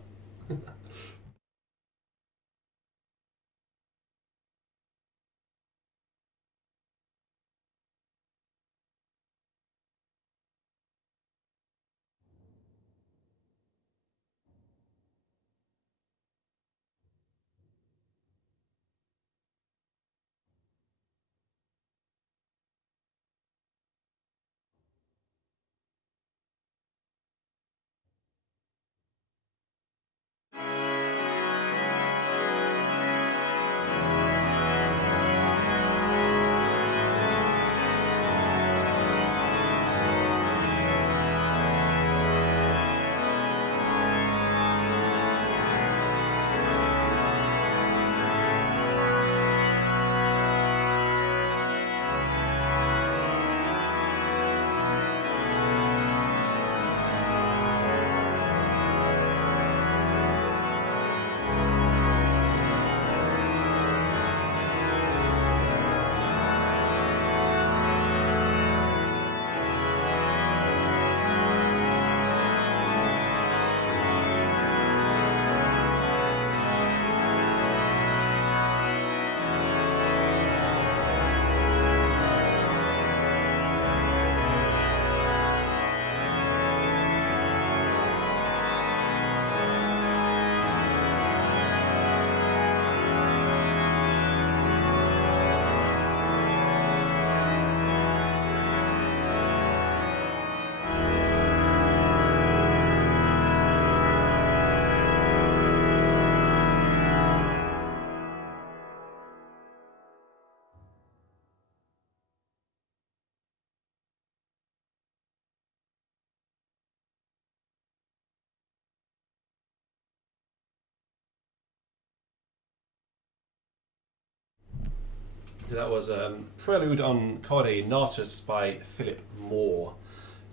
That was Prelude on Corde Natus by Philip Moore.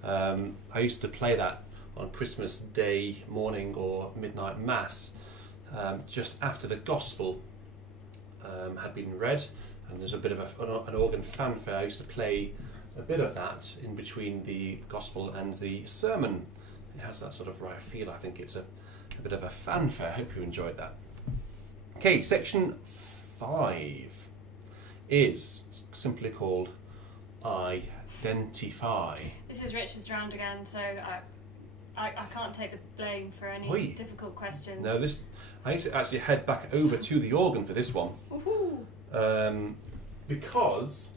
I used to play that on Christmas Day morning or midnight mass just after the Gospel had been read, and there's a bit of an organ fanfare. I used to play a bit of that in between the Gospel and the sermon. It has that sort of right feel. I think it's a bit of a fanfare. I hope you enjoyed that. Okay, section 5 is simply called Identify. This is Richard's round again, so I can't take the blame for any difficult questions. No, I need to actually head back over to the organ for this one. Because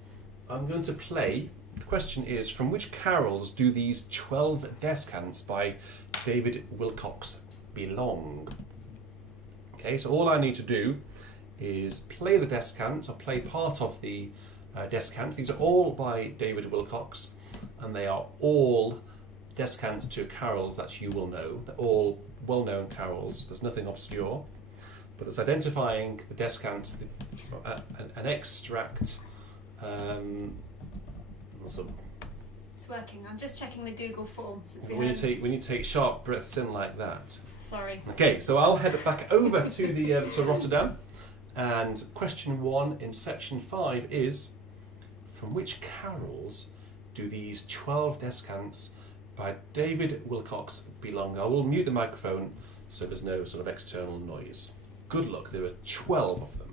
I'm going to play. The question is, from which carols do these 12 descants by David Wilcox belong? Okay, so all I need to do is play the descant, or play part of the descant. These are all by David Wilcox, and they are all descants to carols that you will know. They're all well-known carols. There's nothing obscure, but it's identifying the descant, an extract So It's working. I'm just checking the Google form since we when you haven't- when you take sharp breaths in like that. Sorry. Okay, so I'll head back over to the to Rotterdam, and question 1 in section 5 is: from which carols do these 12 descants by David Wilcox belong? I will mute the microphone so there's no sort of external noise. Good luck. There are 12 of them.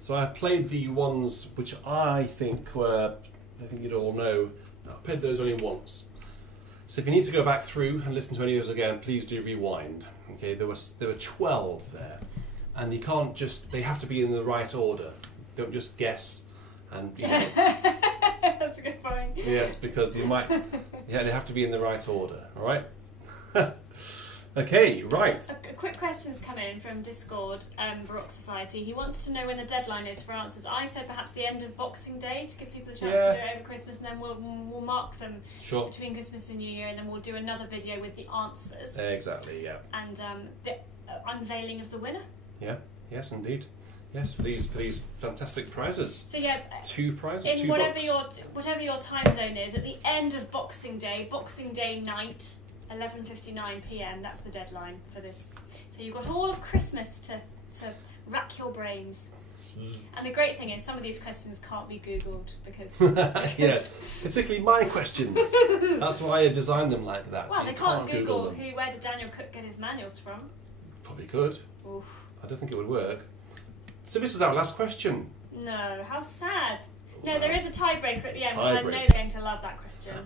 So I played the ones which I think you'd all know. I played those only once. So if you need to go back through and listen to any of those again, please do rewind. Okay, there were 12 there, and you can't just. They have to be in the right order. Don't just guess. And that's a good point. Yes, because you might. Yeah, they have to be in the right order. All right. Okay, right. A quick question's come in from Discord, Baroque Society. He wants to know when the deadline is for answers. I said perhaps the end of Boxing Day to give people a chance to do it over Christmas, and then we'll mark them between Christmas and New Year, and then we'll do another video with the answers. Exactly, yeah. And the unveiling of the winner. Yeah, yes, indeed. Yes, for these fantastic prizes. So yeah, 2 prizes, in 2 whatever your time zone is, at the end of Boxing Day night. 11:59 p.m. That's the deadline for this. So you've got all of Christmas to rack your brains. And the great thing is, some of these questions can't be Googled because. Yeah, particularly my questions. That's why I designed them like that. Well, so they you can't Google where did Daniel Cook get his manuals from. Probably could. Oof. I don't think it would work. So this is our last question. No, how sad. No, there is a tiebreaker at the end, which I know they're going to love that question.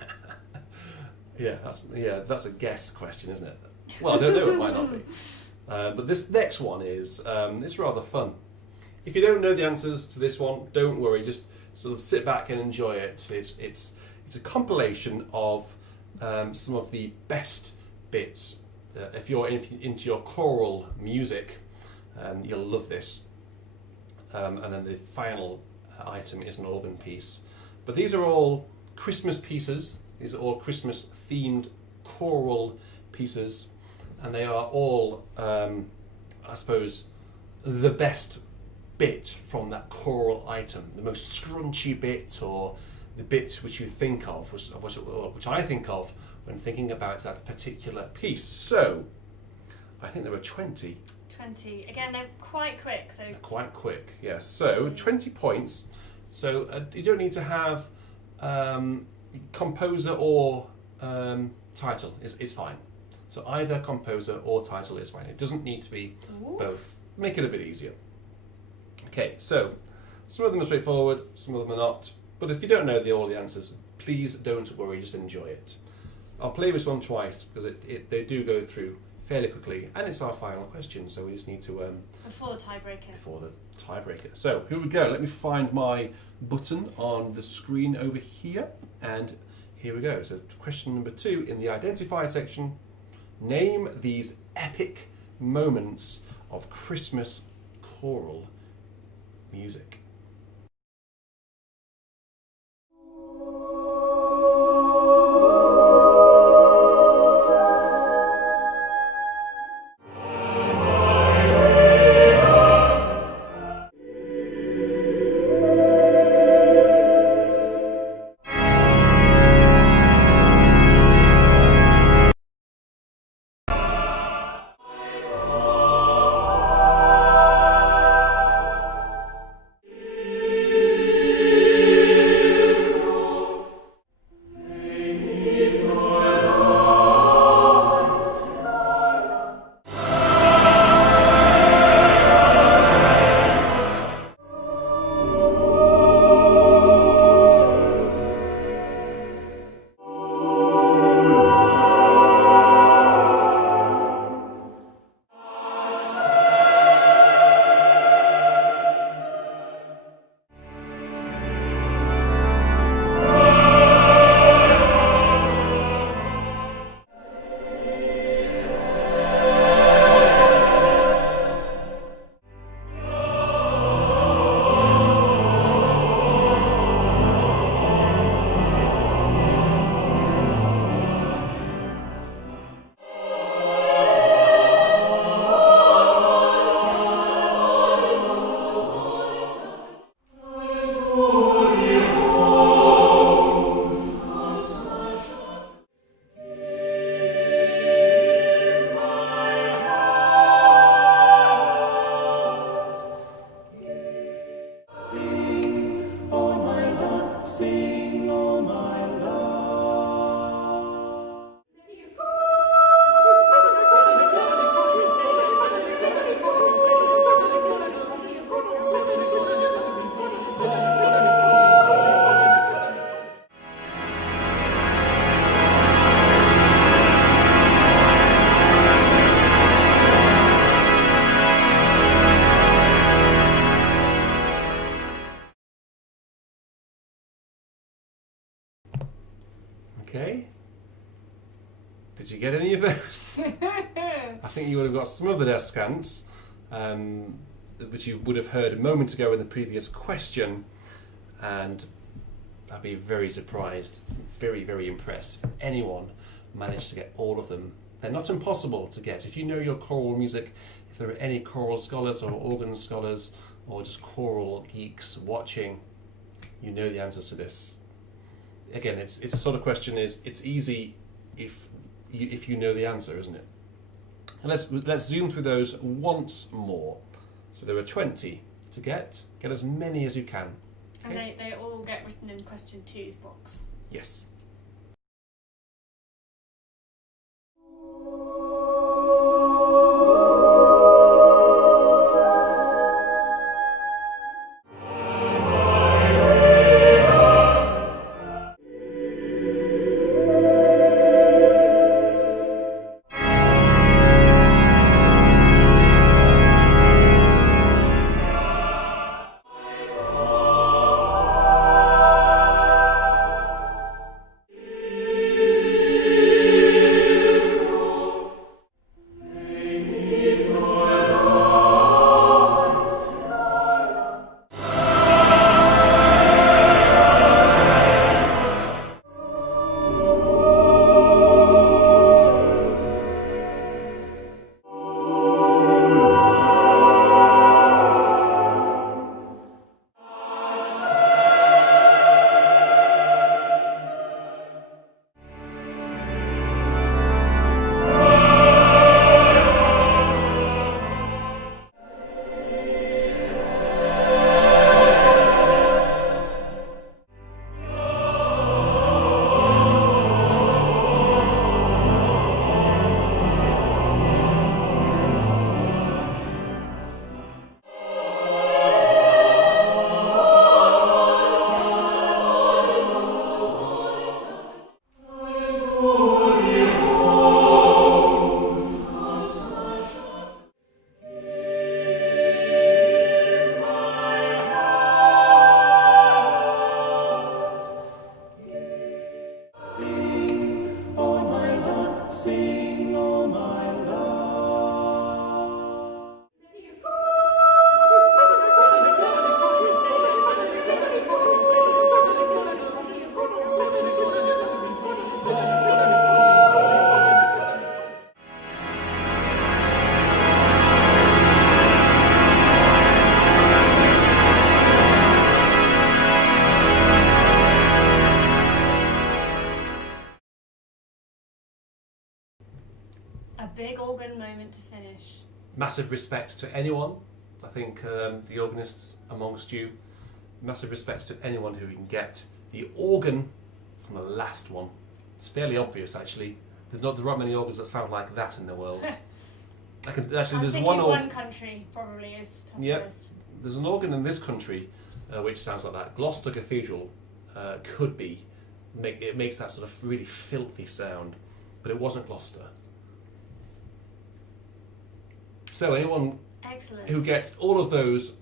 Yeah, that's a guess question, isn't it? Well, I don't know, it might not be. But this next one is it's rather fun. If you don't know the answers to this one, don't worry. Just sort of sit back and enjoy it. It's a compilation of some of the best bits. If you're into your choral music, you'll love this. And then the final item is an organ piece. But these are all Christmas pieces. These are all Christmas-themed choral pieces, and they are all, I suppose, the best bit from that choral item, the most scrunchy bit, or the bit which you think of, which I think of when thinking about that particular piece. So, I think there were 20. 20. Again, they're quite quick. So they're quite quick, yes. So, 20 points. So, you don't need to have composer or title is fine. So either composer or title is fine. It doesn't need to be both. Make it a bit easier. Okay, so some of them are straightforward, some of them are not. But if you don't know all the answers, please don't worry, just enjoy it. I'll play this one twice because they do go through fairly quickly, and it's our final question, so we just need to before the tiebreaker. Before the tiebreaker. So here we go. Let me find my button on the screen over here, and here we go. So question number 2 in the identify section. Name these epic moments of Christmas choral music. Okay. Did you get any of those? I think you would have got some of the descants, which you would have heard a moment ago in the previous question, and I'd be very surprised, very, very impressed if anyone managed to get all of them. They're not impossible to get. If you know your choral music, if there are any choral scholars or organ scholars or just choral geeks watching, you know the answers to this. Again, it's a sort of question it's easy if you know the answer, isn't it? And let's zoom through those once more. So there are 20 to get. Get as many as you can. Okay? And they all get written in question 2's box. Yes. A big organ moment to finish. Massive respect to anyone. I think the organists amongst you, massive respect to anyone who can get the organ from the last one. It's fairly obvious, actually. There aren't many organs that sound like that in the world. There's one country probably is top of the list. There's an organ in this country which sounds like that. Gloucester Cathedral could be. It makes that sort of really filthy sound, but it wasn't Gloucester. So anyone who gets all of those,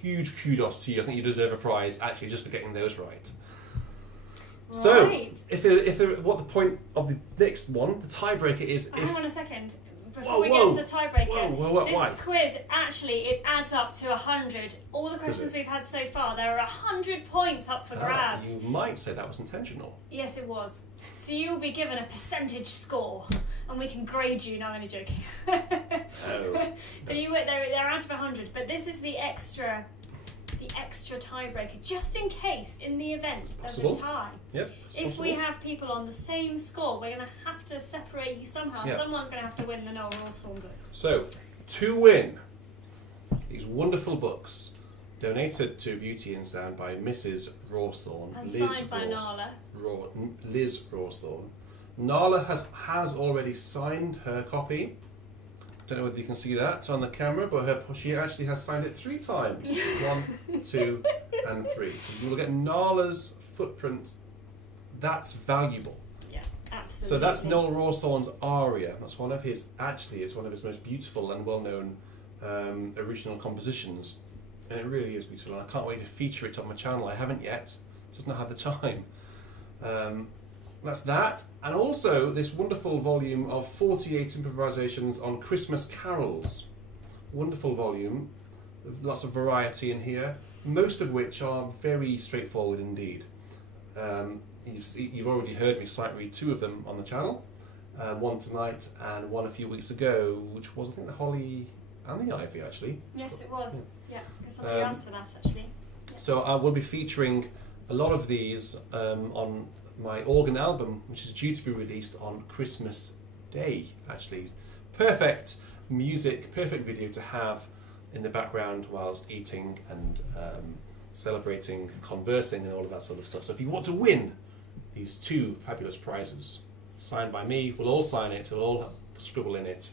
huge kudos to you. I think you deserve a prize actually just for getting those right. So, what the point of the next one, the tiebreaker is... Hang on a second. Before we get to the tiebreaker, this quiz, actually, it adds up to 100. All the questions we've had so far, there are 100 points up for grabs. You might say that was intentional. Yes, it was. So you will be given a percentage score, and we can grade you. No, I'm only joking. Oh. But they're out of 100. But this is the extra tiebreaker, just in case, in the event of a tie. Yep, if we have people on the same score, we're going to have to separate you somehow. Yep. Someone's going to have to win the Noel Rawthorne books. So, to win these wonderful books, donated to Beauty and Sound by Mrs. Rawthorne, and signed by Nala. Liz Rawthorne. Nala has already signed her copy. Don't know whether you can see that on the camera, but she actually has signed it 3 times. 1, 2, and 3. So you will get Nala's footprint. That's valuable. Yeah, absolutely. So that's Noel Rawthorne's aria. That's one of his. Actually, it's one of his most beautiful and well-known original compositions, and it really is beautiful. And I can't wait to feature it on my channel. I haven't yet. Just not had the time. that's that. And also this wonderful volume of 48 improvisations on Christmas carols. Wonderful volume. Lots of variety in here, most of which are very straightforward indeed. You've already heard me sight read two of them on the channel. One tonight and one a few weeks ago, which was, I think, the Holly and the Ivy, actually. Yes, it was. Yeah, because somebody asked for that, actually. Yeah. So I will be featuring a lot of these on my organ album, which is due to be released on Christmas Day, actually. Perfect music, perfect video to have in the background whilst eating and celebrating, conversing and all of that sort of stuff. So if you want to win these two fabulous prizes, signed by me, we'll all sign it, we'll all scribble in it.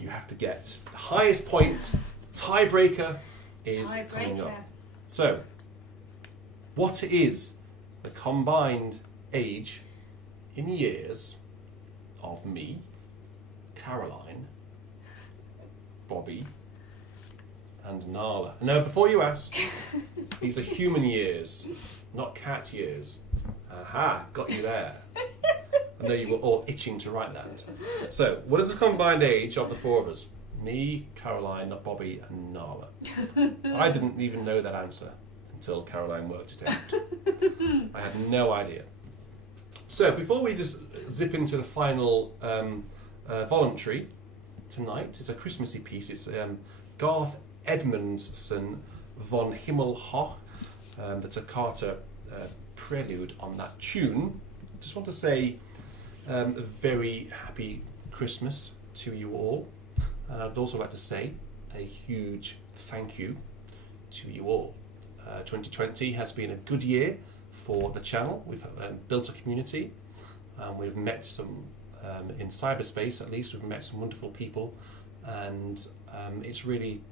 You have to get the highest point. Tiebreaker is coming up. So, what is the combined age in years of me, Caroline, Bobby, and Nala? Now, before you ask, these are human years, not cat years. Aha, got you there. I know you were all itching to write that. So, what is the combined age of the four of us? Me, Caroline, Bobby, and Nala. I didn't even know that answer until Caroline worked it out. I had no idea. So, before we just zip into the final voluntary tonight, it's a Christmassy piece. It's Garth Edmundson von Himmelhoch, the Toccata prelude on that tune. Just want to say a very happy Christmas to you all. And I'd also like to say a huge thank you to you all. 2020 has been a good year for the channel. We've built a community. We've met some, in cyberspace at least, we've met some wonderful people. And it's really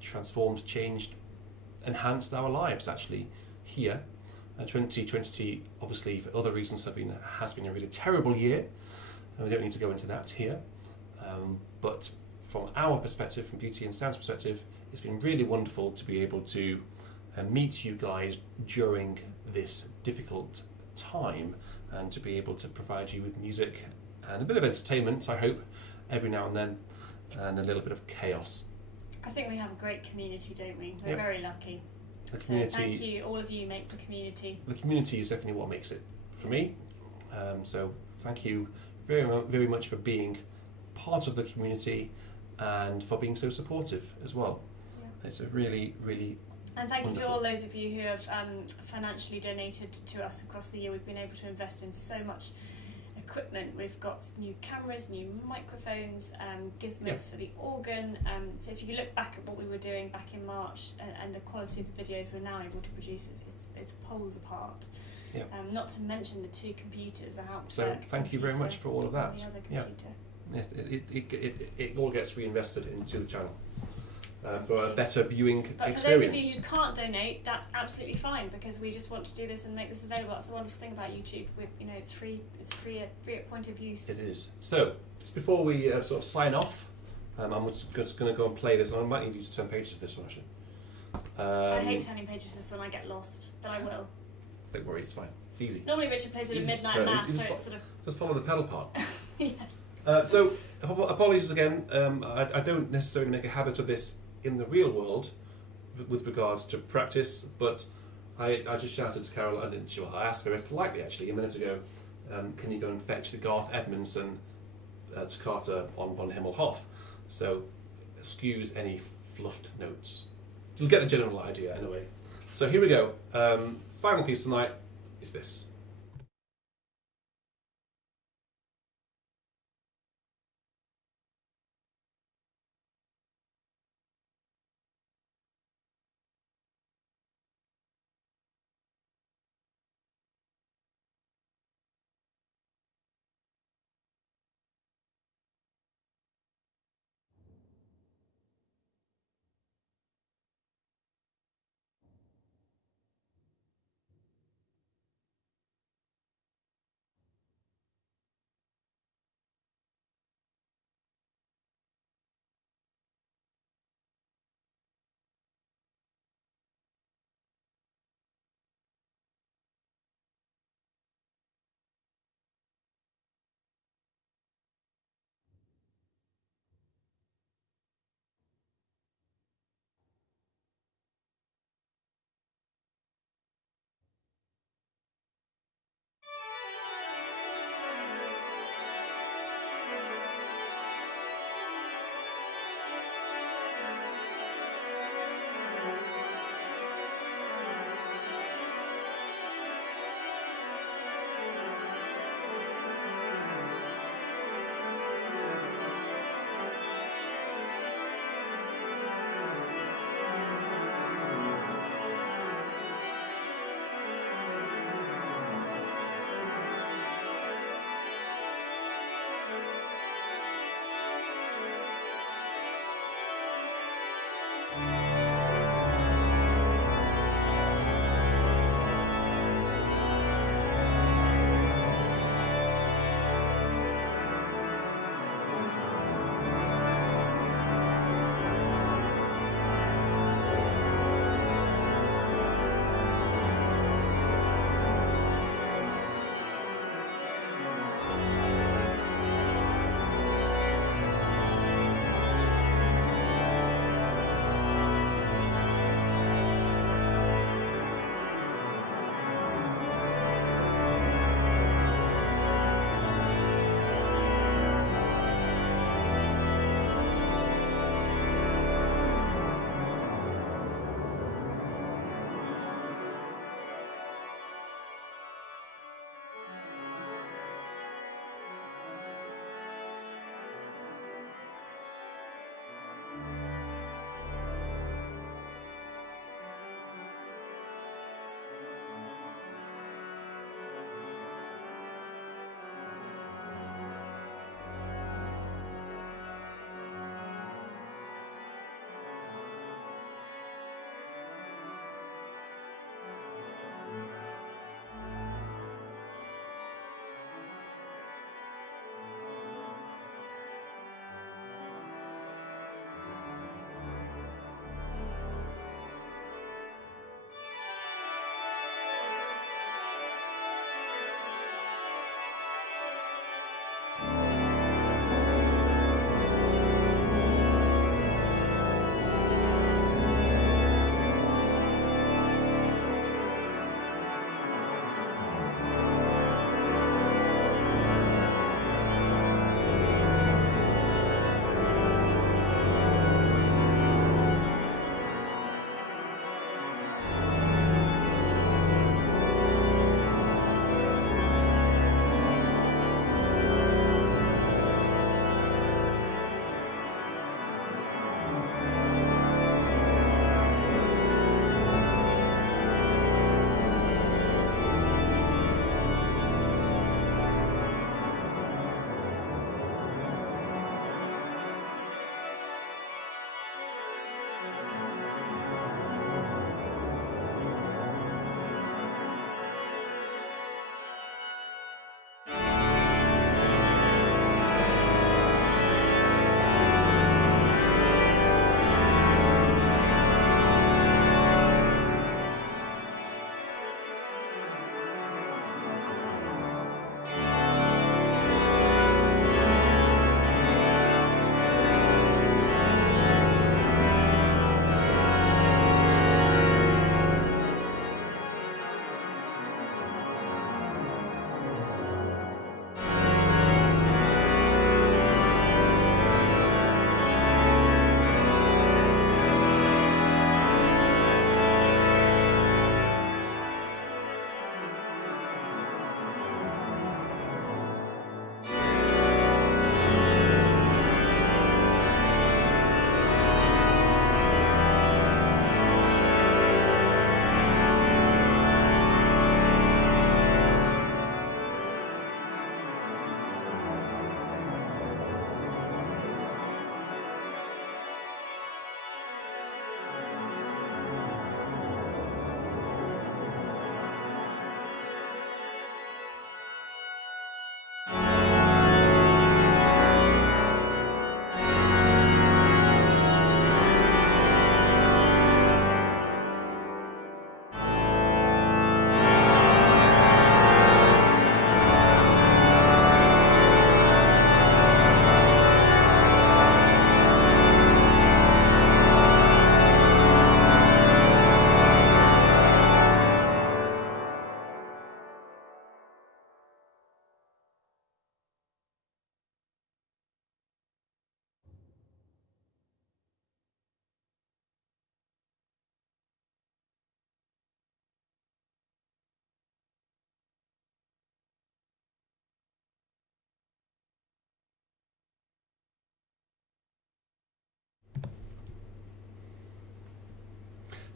transformed, changed, enhanced our lives actually here. 2020, obviously, for other reasons, has been a really terrible year, and we don't need to go into that here. But from our perspective, from Beauty and Sound's perspective, it's been really wonderful to be able to meet you guys during this difficult time, and to be able to provide you with music and a bit of entertainment, I hope, every now and then, and a little bit of chaos. I think we have a great community, don't we? We're Yep. very lucky. The community, so thank you, all of you make the community. The community is definitely what makes it for me. So thank you very much for being part of the community and for being so supportive as well. Yeah. It's a really, really and thank wonderful. You to all those of you who have financially donated to us across the year. We've been able to invest in so much equipment. We've got new cameras, new microphones, gizmos for the organ. So if you look back at what we were doing back in March and the quality of the videos we're now able to produce, it's poles apart. Yeah. Not to mention the two computers, the Hark. So thank you very much for all of that. The other computer. It all gets reinvested into the channel for a better viewing experience. For those of you who can't donate, that's absolutely fine, because we just want to do this and make this available. That's the wonderful thing about YouTube. It's free. It's free at point of use. It is. So just before we sort of sign off, I'm just going to go and play this. I might need you to turn pages of this one actually. I hate turning pages of this one. I get lost, but I will. Don't worry, it's fine. It's easy. Normally Richard plays it at midnight mass, so it's sort of... Just follow the pedal part. Yes. So, apologies again. I don't necessarily make a habit of this in the real world with regards to practice, but I just shouted to Carol, I asked very politely actually a minute ago, can you go and fetch the Garth Edmundson Toccata on von Himmelhof? So, excuse any fluffed notes. You'll get the general idea anyway. So here we go. Final piece tonight is this.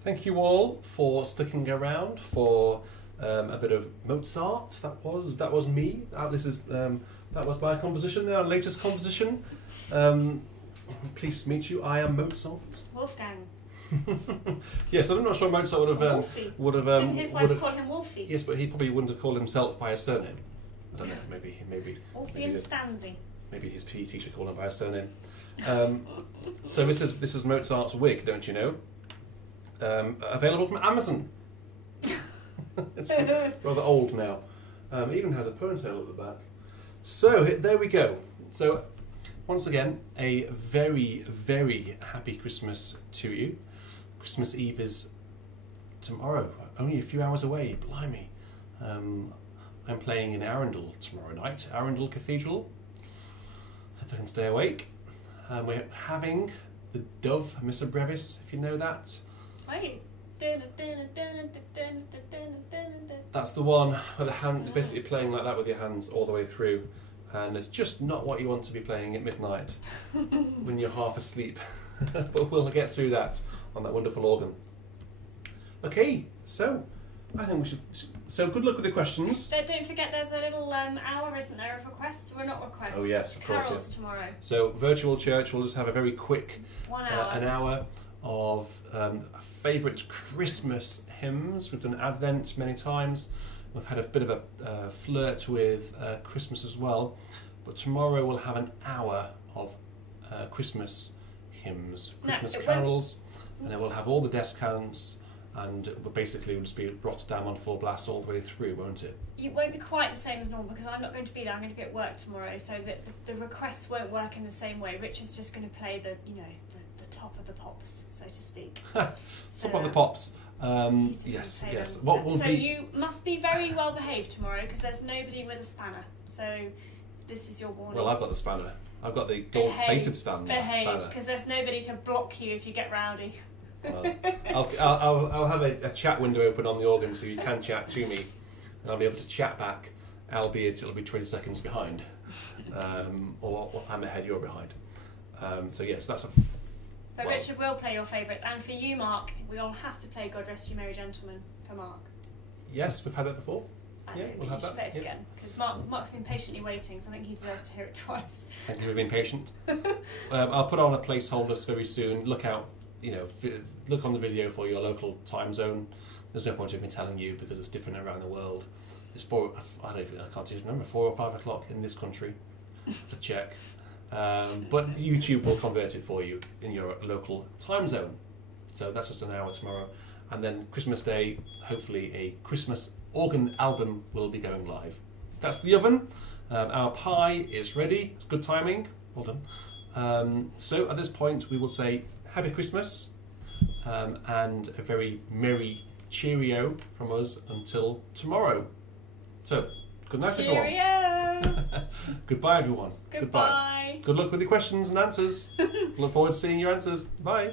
Thank you all for sticking around for a bit of Mozart. That was me. That was my composition, our latest composition. Pleased to meet you. I am Mozart. Wolfgang. Yes, I'm not sure Mozart would have. Didn't his wife call him Wolfie? Yes, but he probably wouldn't have called himself by his surname. I don't know. Maybe. Wolfie and Stanzi. Maybe his PE teacher called him by his surname. So this is Mozart's wig, don't you know? Available from Amazon. It's rather old now. It even has a ponytail at the back. So there we go. So once again, a very, very happy Christmas to you. Christmas Eve is tomorrow, only a few hours away. Blimey. I'm playing in Arundel tomorrow night, Arundel Cathedral. If I can stay awake. We're having the Dove Missa Brevis, if you know that. Wait. That's the one where the hand, basically playing like that with your hands all the way through, and it's just not what you want to be playing at midnight when you're half asleep. But we'll get through that on that wonderful organ. Okay, so I think we should. So good luck with the questions. Don't forget, there's a little hour, isn't there, of requests? Well, not requests. Oh yes, of course. Carols Yes. tomorrow. So virtual church, we'll just have a very quick 1 hour. an hour of favourite Christmas hymns. We've done Advent many times. We've had a bit of a flirt with Christmas as well. But tomorrow we'll have an hour of Christmas hymns, Christmas carols, and then we'll have all the descants, and basically we'll just be Rotterdam on full blast all the way through, won't it? It won't be quite the same as normal because I'm not going to be there. I'm going to be at work tomorrow, so the requests won't work in the same way. Richard's just going to play the top of the pops, so to speak. Top of the pops. Yes. What will so be? You must be very well behaved tomorrow because there's nobody with a spanner. So this is your warning. Well, I've got the spanner. I've got the gold-plated spanner. Behave, because there's nobody to block you if you get rowdy. Well, I'll have a chat window open on the organ so you can chat to me, and I'll be able to chat back, albeit it'll be 20 seconds behind, or I'm ahead, you're behind. So yes, that's a. But Richard will play your favourites, and for you, Mark, we all have to play God Rest You Merry Gentlemen for Mark. Yes, we've had that before. Yeah, we'll have that. Play it again because Mark's been patiently waiting, so I think he deserves to hear it twice. Thank you for being patient. I'll put on a placeholder very soon. Look out, look on the video for your local time zone. There's no point in me telling you because it's different around the world. It's I can't even remember, 4 or 5 o'clock in this country. To check. But YouTube will convert it for you in your local time zone. So that's just an hour tomorrow. And then Christmas Day, hopefully a Christmas organ album will be going live. That's the oven. Our pie is ready. It's good timing. Well done. So at this point we will say Happy Christmas and a very merry cheerio from us until tomorrow. So, good night everyone. Goodbye everyone. Goodbye. Good luck with your questions and answers. Look forward to seeing your answers. Bye.